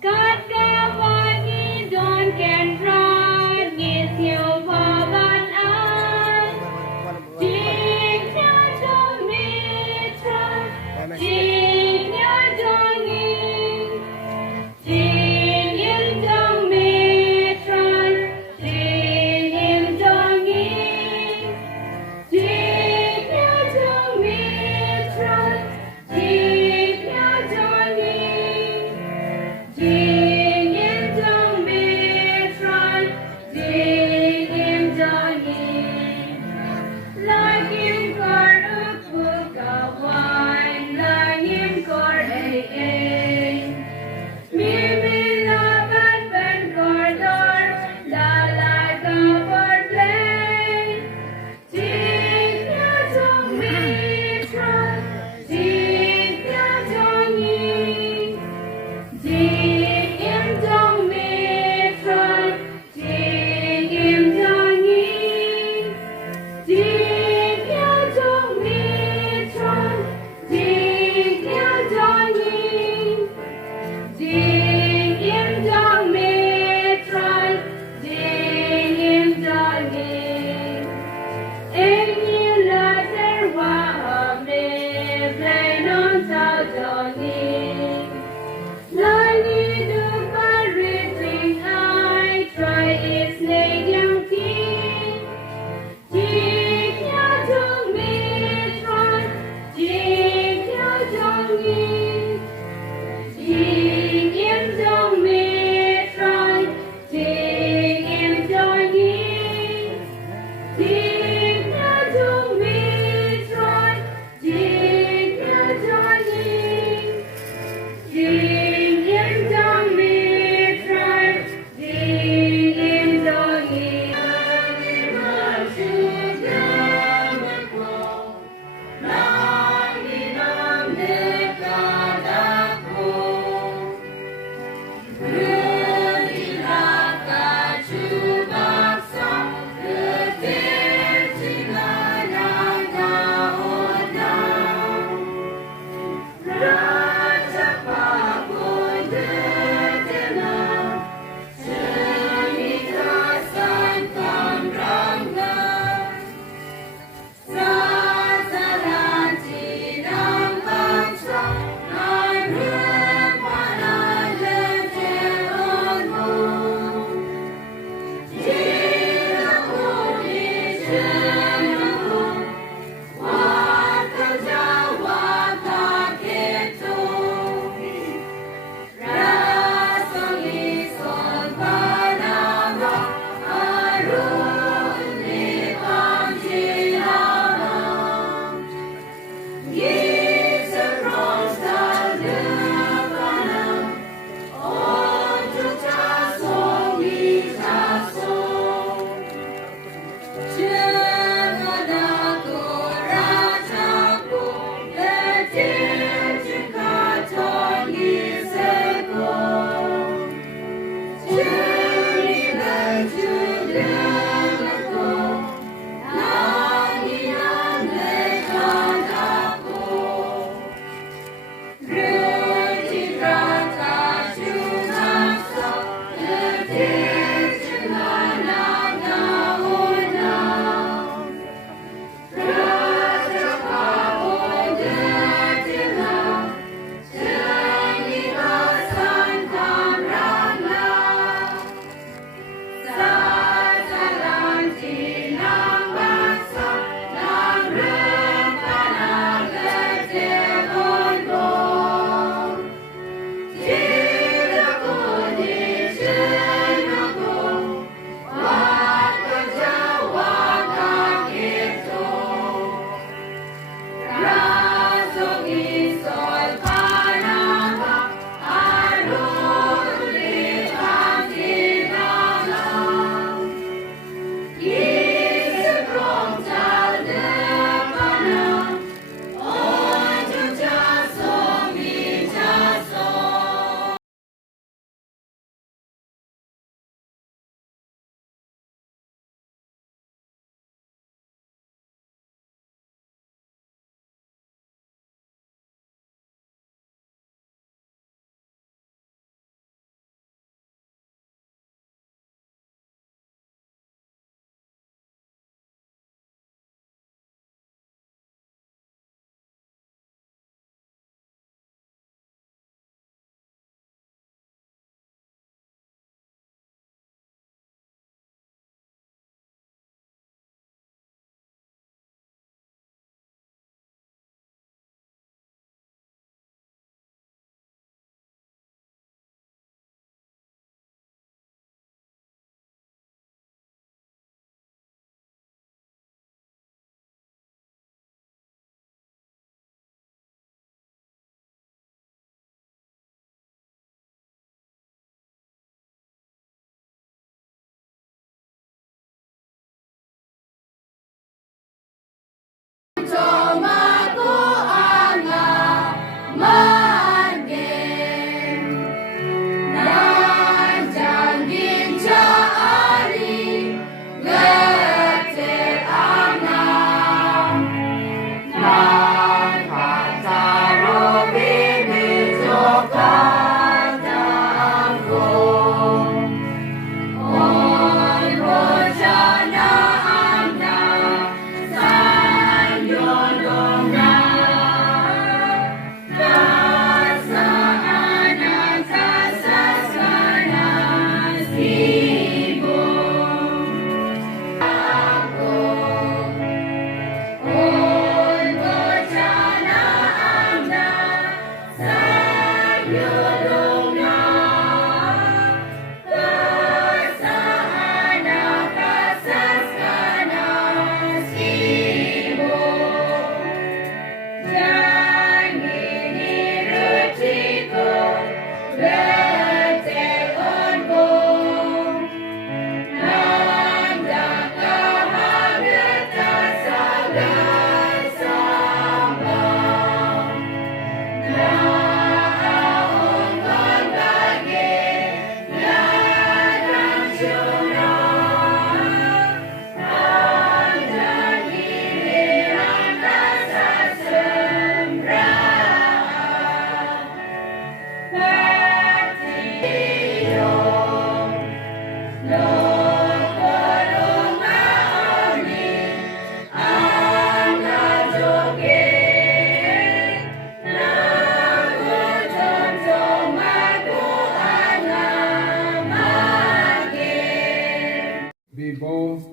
God, God,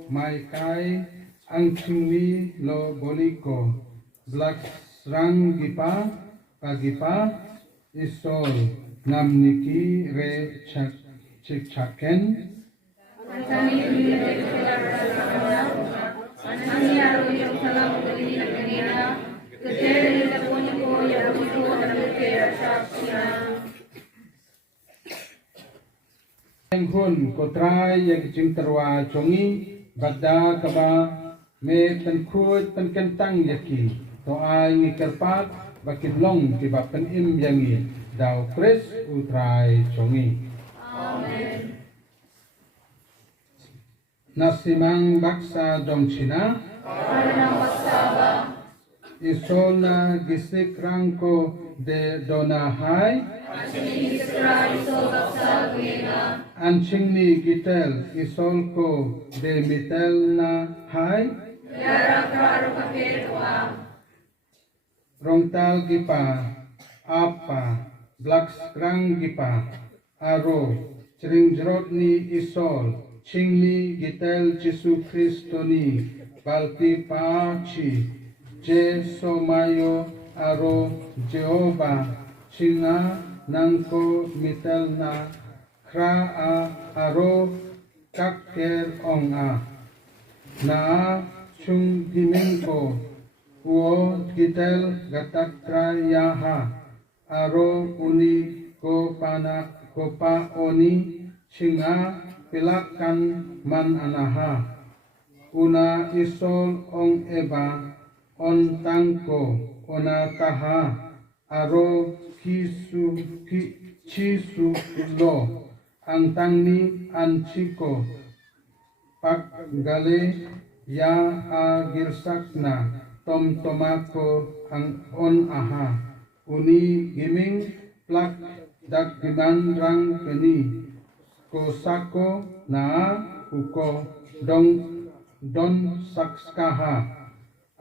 maikai angchingwi lo boliko blak rang gipa pagipa isol namniki re chikchaken yang hun kotrai yang jingterwa chongi bada kaba me tankut tankentang yaki to ai ngikerpat bakit long tiba penim yangi daw kres utrai chongi amen nasimang baksa dongchina isona gisik rangko de donahai Anchingni gitel isolko de mitelna hai Rongtal gipa apa blakskrang gipa aro ceringjrotni isol chingni gitel Jesu Kristoni balti pachi je somayo aro Jehovah chinga nangko mitelna kra a aro kaker ong a na chung dimengko uo gitel gatakra yaha aro uni ko pa oni chinga pilakan man anaha una isol ong eba on tangko ona taha aro chisu lo ang tangni anchiko paggale ya a girsakna tom tomako ang on aha uni giming plak dak giman rang keni kosako na uko don sakskaha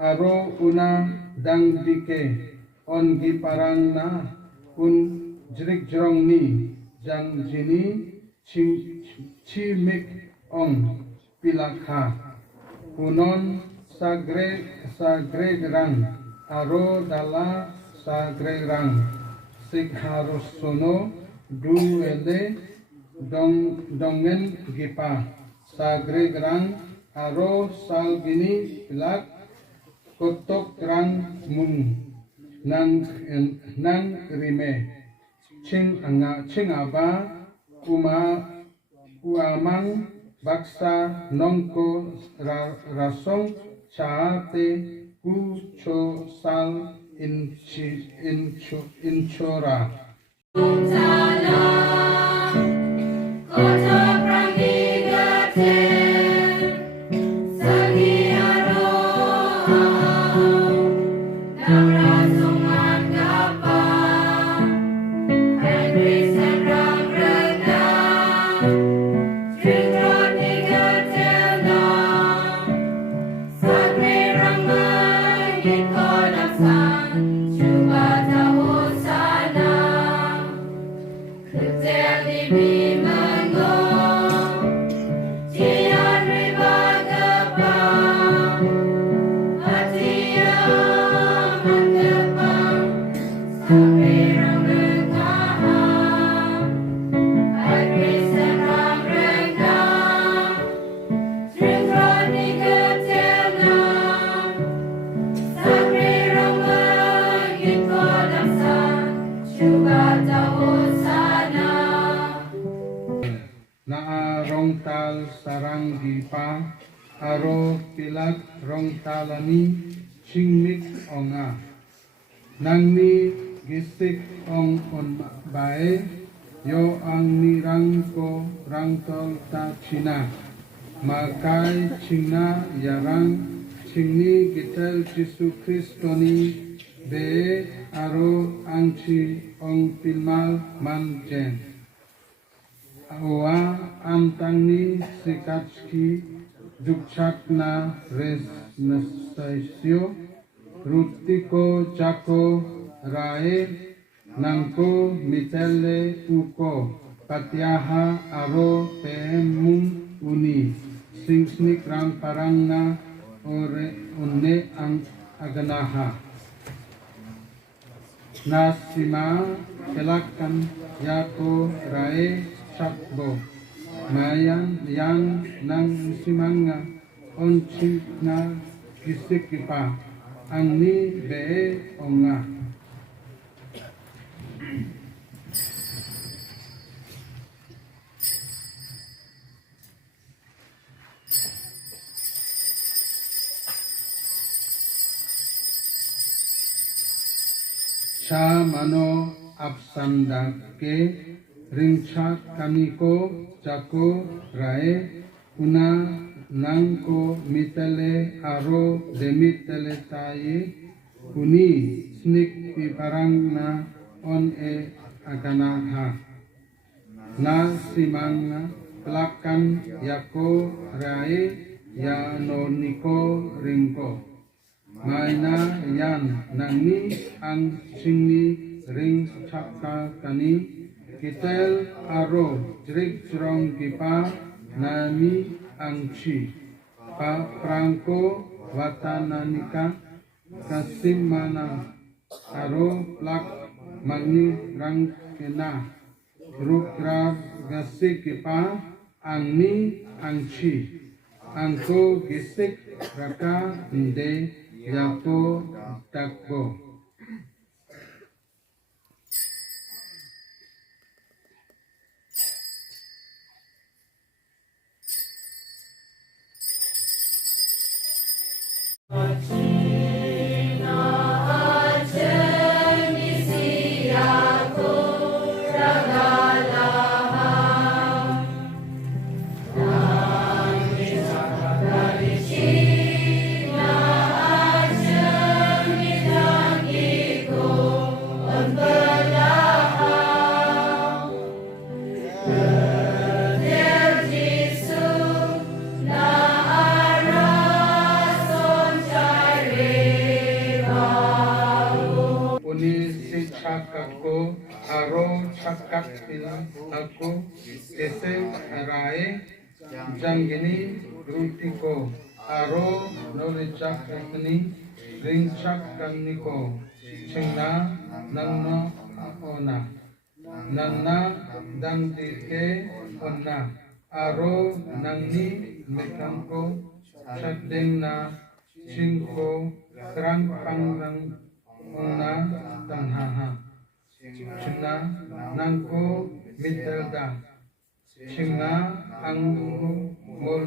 aro una dang dike on giparang na un jrik jrong ni jang jini chimik ong pilakha unon sagre rang aro dala sagre rang sikharosono duele dongen gipa sagre rang aro salgini pilak kotok rang mung nang rime ching aba uamang baksa nongko rasong chaate kucho sal inchora rongtal sarang gipa aro pilak rongtalani chingmik onga nangni gisik ong on bae yo ang nirangko rangtol ta china makai chingna yarang chingni gitel Jesu Kristoni be aro angchi ong pilmal manjen Awa amtangni sikachki dukchakna resnastasyo rutiko chako rae nangko mitele uko patyaha aro temung uni singsnik rang parang na ore unne ang aganaha. Nasima kelakan yako rae sakbo. Mayan yang nang simanga oncing na kisikipa ang ni be onga. Sa mano absandake ringcha kaniko jako rae una nangko mitele aro demitele taye kuni snik piparang na on e aganaha na simang pelakan yako rae ya noniko ringko Maina yan nangni ang singni ring chakka kani kitel aro jrik jrong kipa nami ang chi pa prangko watananika kasimana aro plak magni rang kena rukra gasi kipa angni ang chi angko gisik raka nde Yapo takbo. Ako aro chakak pila ako kese arae janggini rutiko aro nolichak ekni ringchak kaniko chingna nangno ona nanna dangdike onna aro nangni mekanko chakdengna chingko krang pangrang ona tanghaha Chingna nangko mitelda Chingna angku mol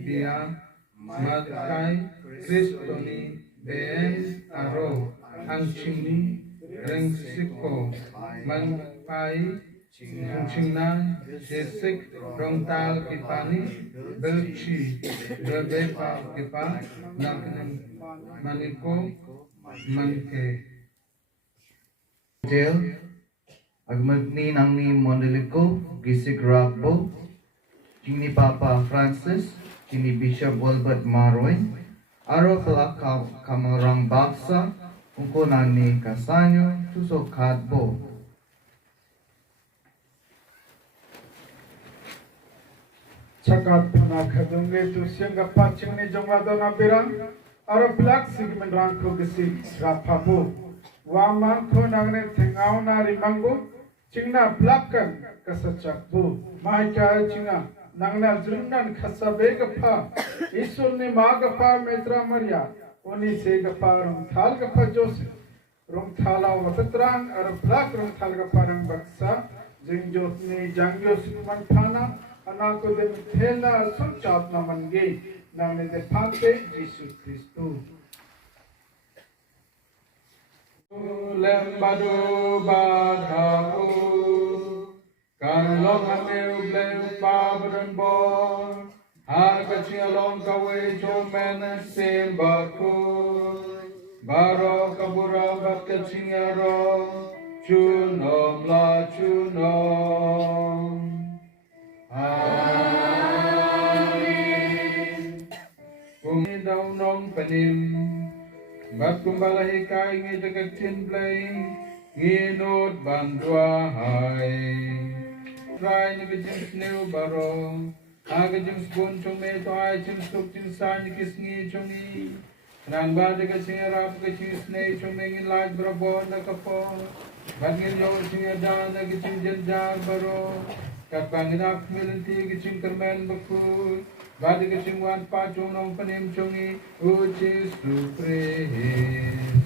biya matkai kristoni been aro ang chingni rengsiko manpai chingna jesik rongtal kipani belchi bebepa kipa naknen maniko manke Jel, agmagni nangni Mondeliko, Gisik Rakbo, Chini Papa Francis, Chini Bishop Wilbert Maroy, Aro Pelak Kamarang Baksa, Ungko nangni Kasanyo, Tusok Kadbo. Chakat pana khadunge tu sianga pachingni jongado na birang aro black segment rang ko gisi rapabu Waman ko nagne tengau na rimango chingna blakkan kasachak bu mai cha chinga nangna jrunnan khasabe gapha isul ni ma gapha metra maria oni se gapha rum thal gapha jos rum thala watatrang ar blak rum thal gapha rang baksa jing jos ni jangyos man thana ana ko de thela sun chap na mange nagne de phate jisu kristu Lembadu badhaku kan long ameu bleu pabren bor harga cialong kawe jomen sembaku baro kabura bat kecingaro chunom la chunom amen kumi daunong penim Bat kumbalahi kai ngi dekat cinplay nginut bandua hai Rai ni bijin sneu baro Aga jing spoon chong me to ai jing sup jing san kis ngi chong ni. Nang ba de ka sing rap ka jing snake chong me ngin laj bra bon na ka po. Ban ngin yo jing da na ka jing jan jar baro. Kat bang na milen ti ka jing kermen baku. Ba de ka jing wan pa chong nong panim chong ni. Which is to praise.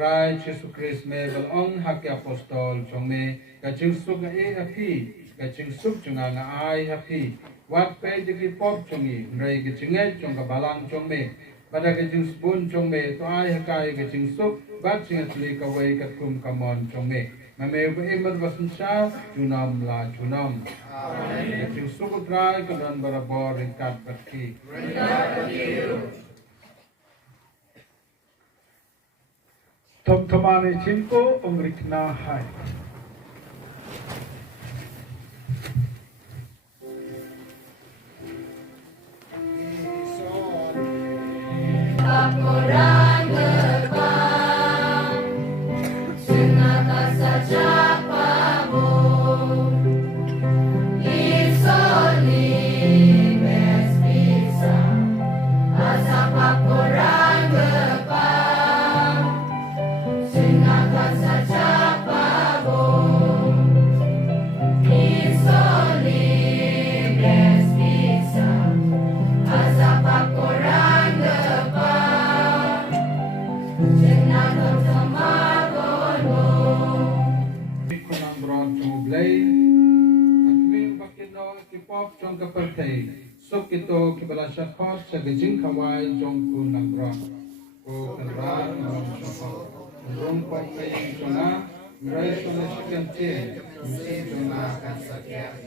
Try Jesus Christ me bal ong hak apostol chong me ka ching suk e api ka ching suk chung nga ai api wat pe de ki pop chong i rei ka ching e chong ka balang chong me pada ka ching spoon chong me to ai hakai ka ching suk bat ching atli ka wei ka kum ka mon chong me ma me bu emat wasan sha chunam la chunam ka ching suk try ka dan barabor in kat batki Tom Tomani Chinko Umrikna Hai. Suk ito kibala syakot sa gajing kawai jong kun nangron. O kanran ng syakot. Nangron pa may jona, miray suna sikyang tiyan, musi jona kan sakyang.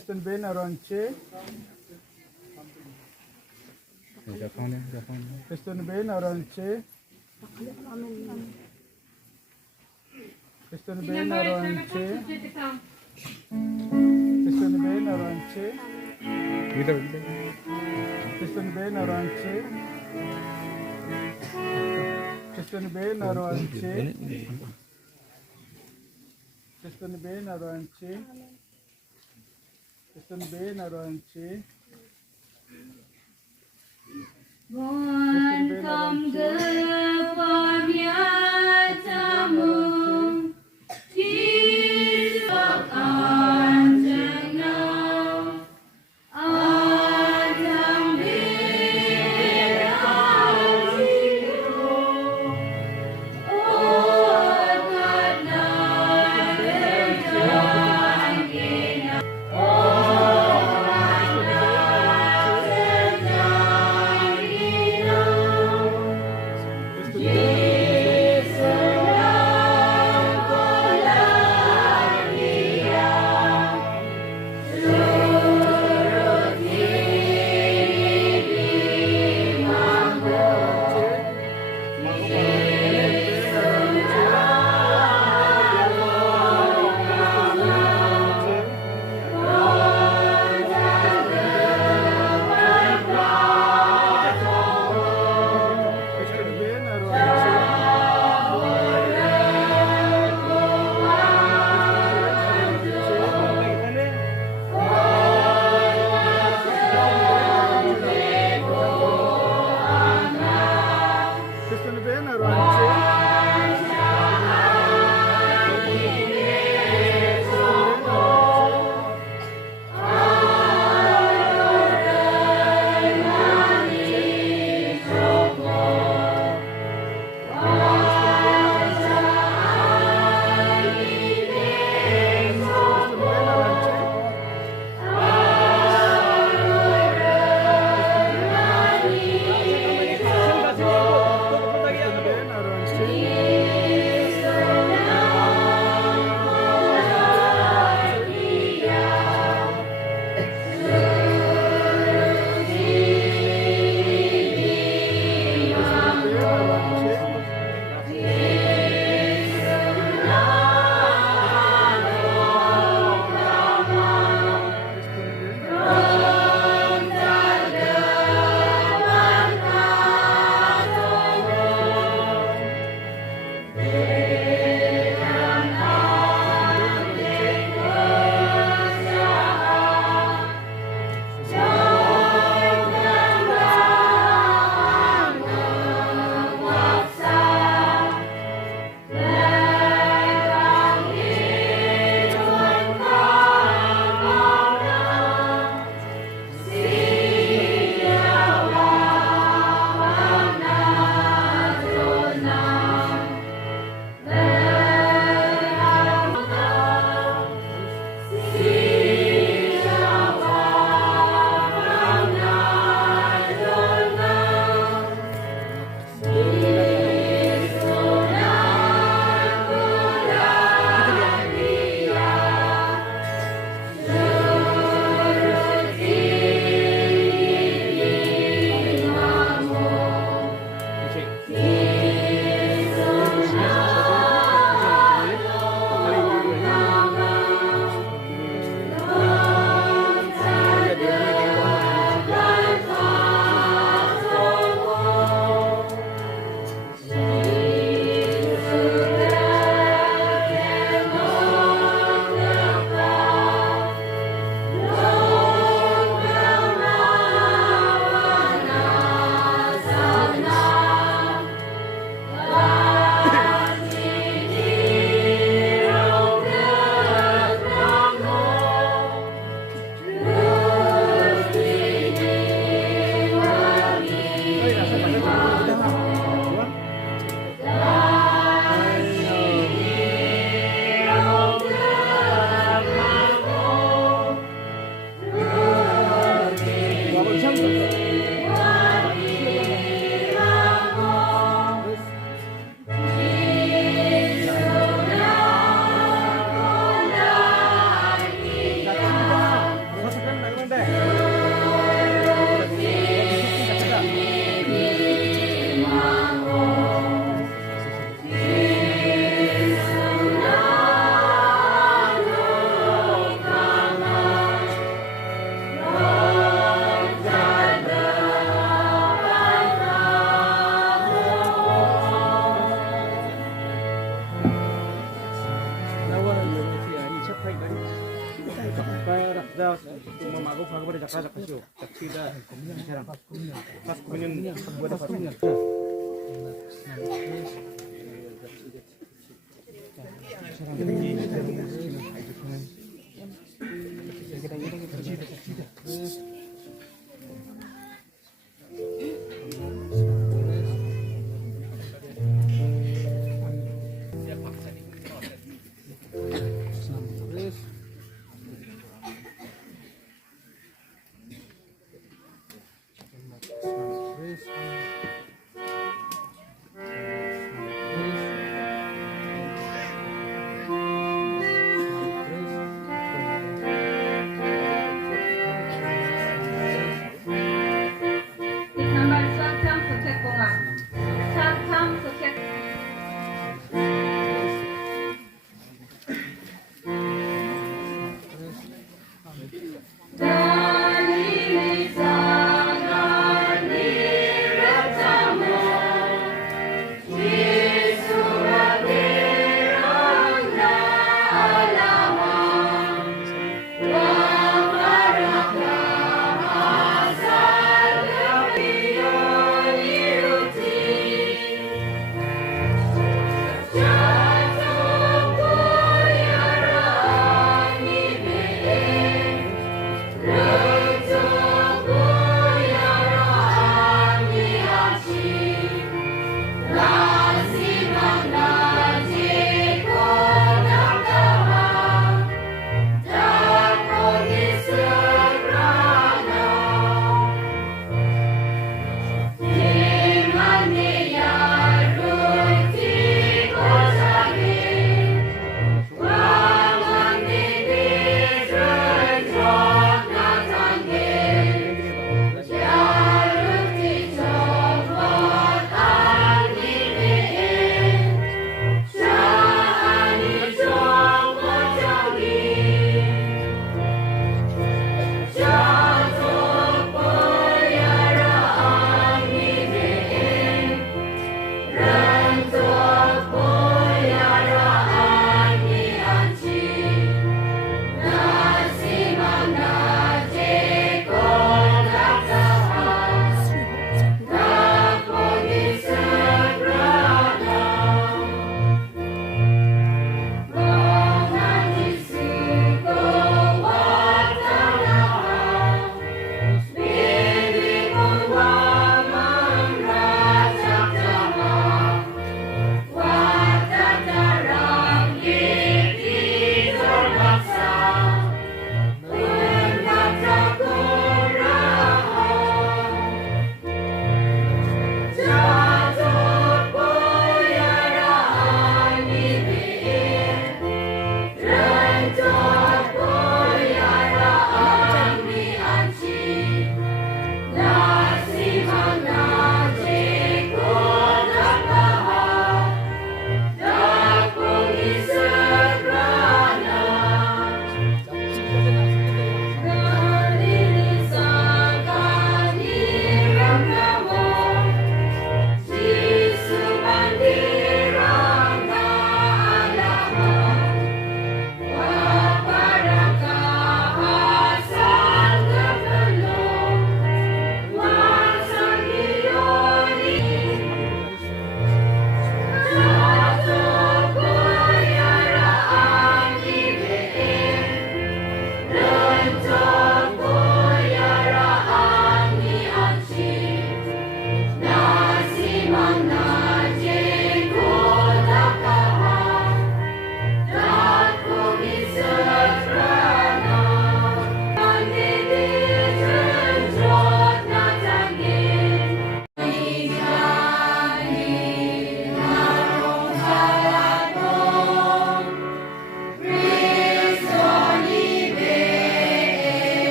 Kristen Ben Aronche. Kristen Ben Aronche. Kristen Ben Aronche. Kristen Ben Aronche. Kristen Ben Aronche. Kristen Ben Aronche. Kristen Ben Aronche. Kristen Ben Aronche. Bon kam ge pamya tamu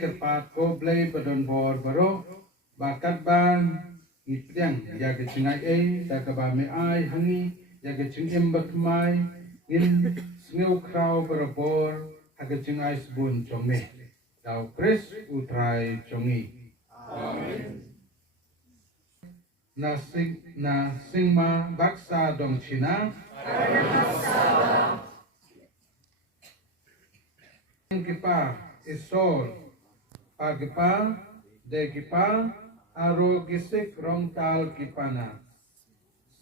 kerpat ko blay badon bor baro bakat ban ipriang ya ke chingai da ka ba me ai hangi ya ke ching em bat mai in sneu krau baro bor ha ke chingai sbun chome dau Chris utrai chongi na singma baksa dong china kipa isol pagipa de kipa aro gisik rongtal kipana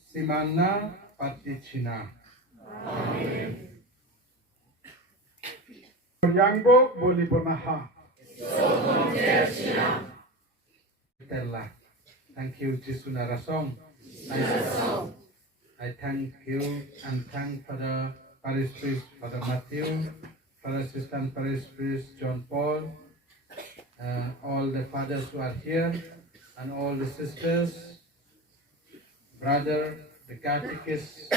simana patichina Yangbo boli bonaha. Terlah. Thank you, Jesus Narasong. I thank you and thank Father Parish Priest, Father Matthew, Father Assistant Parish Priest John Paul, all the fathers who are here, and all the sisters, brother, the catechists,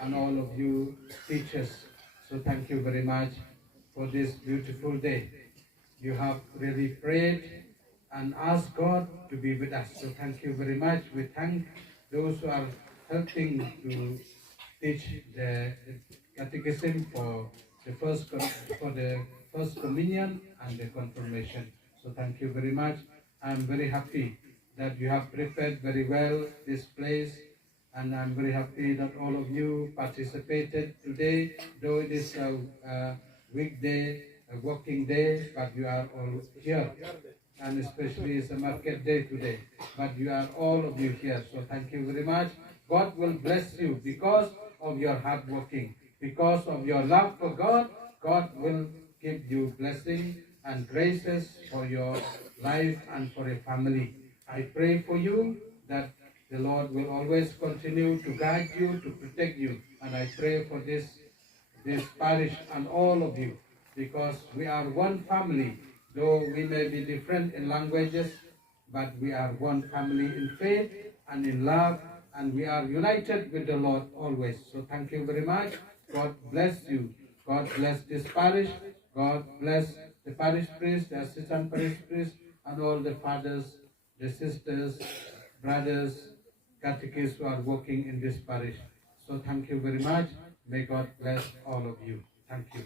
and all of you teachers. So thank you very much for this beautiful day. You have really prayed and asked God to be with us. So thank you very much. We thank those who are helping to teach the catechism for the first communion and the confirmation. So thank you very much. I'm very happy that you have prepared very well this place, and I'm very happy that all of you participated today, though it is a weekday, a working day, but you are all here. And especially it's a market day today, but you are all of you here. So thank you very much. God will bless you because of your hard working, because of your love for God. God will give you blessing and graces for your life and for your family. I pray for you that the Lord will always continue to guide you, to protect you. And I pray for this parish and all of you, because we are one family. Though we may be different in languages, but we are one family in faith and in love, and we are united with the Lord always. So thank you very much. God bless you. God bless this parish. God bless the parish priest, the assistant parish priest, and all the fathers, the sisters, brothers, catechists who are working in this parish. So thank you very much. May God bless all of you. Thank you.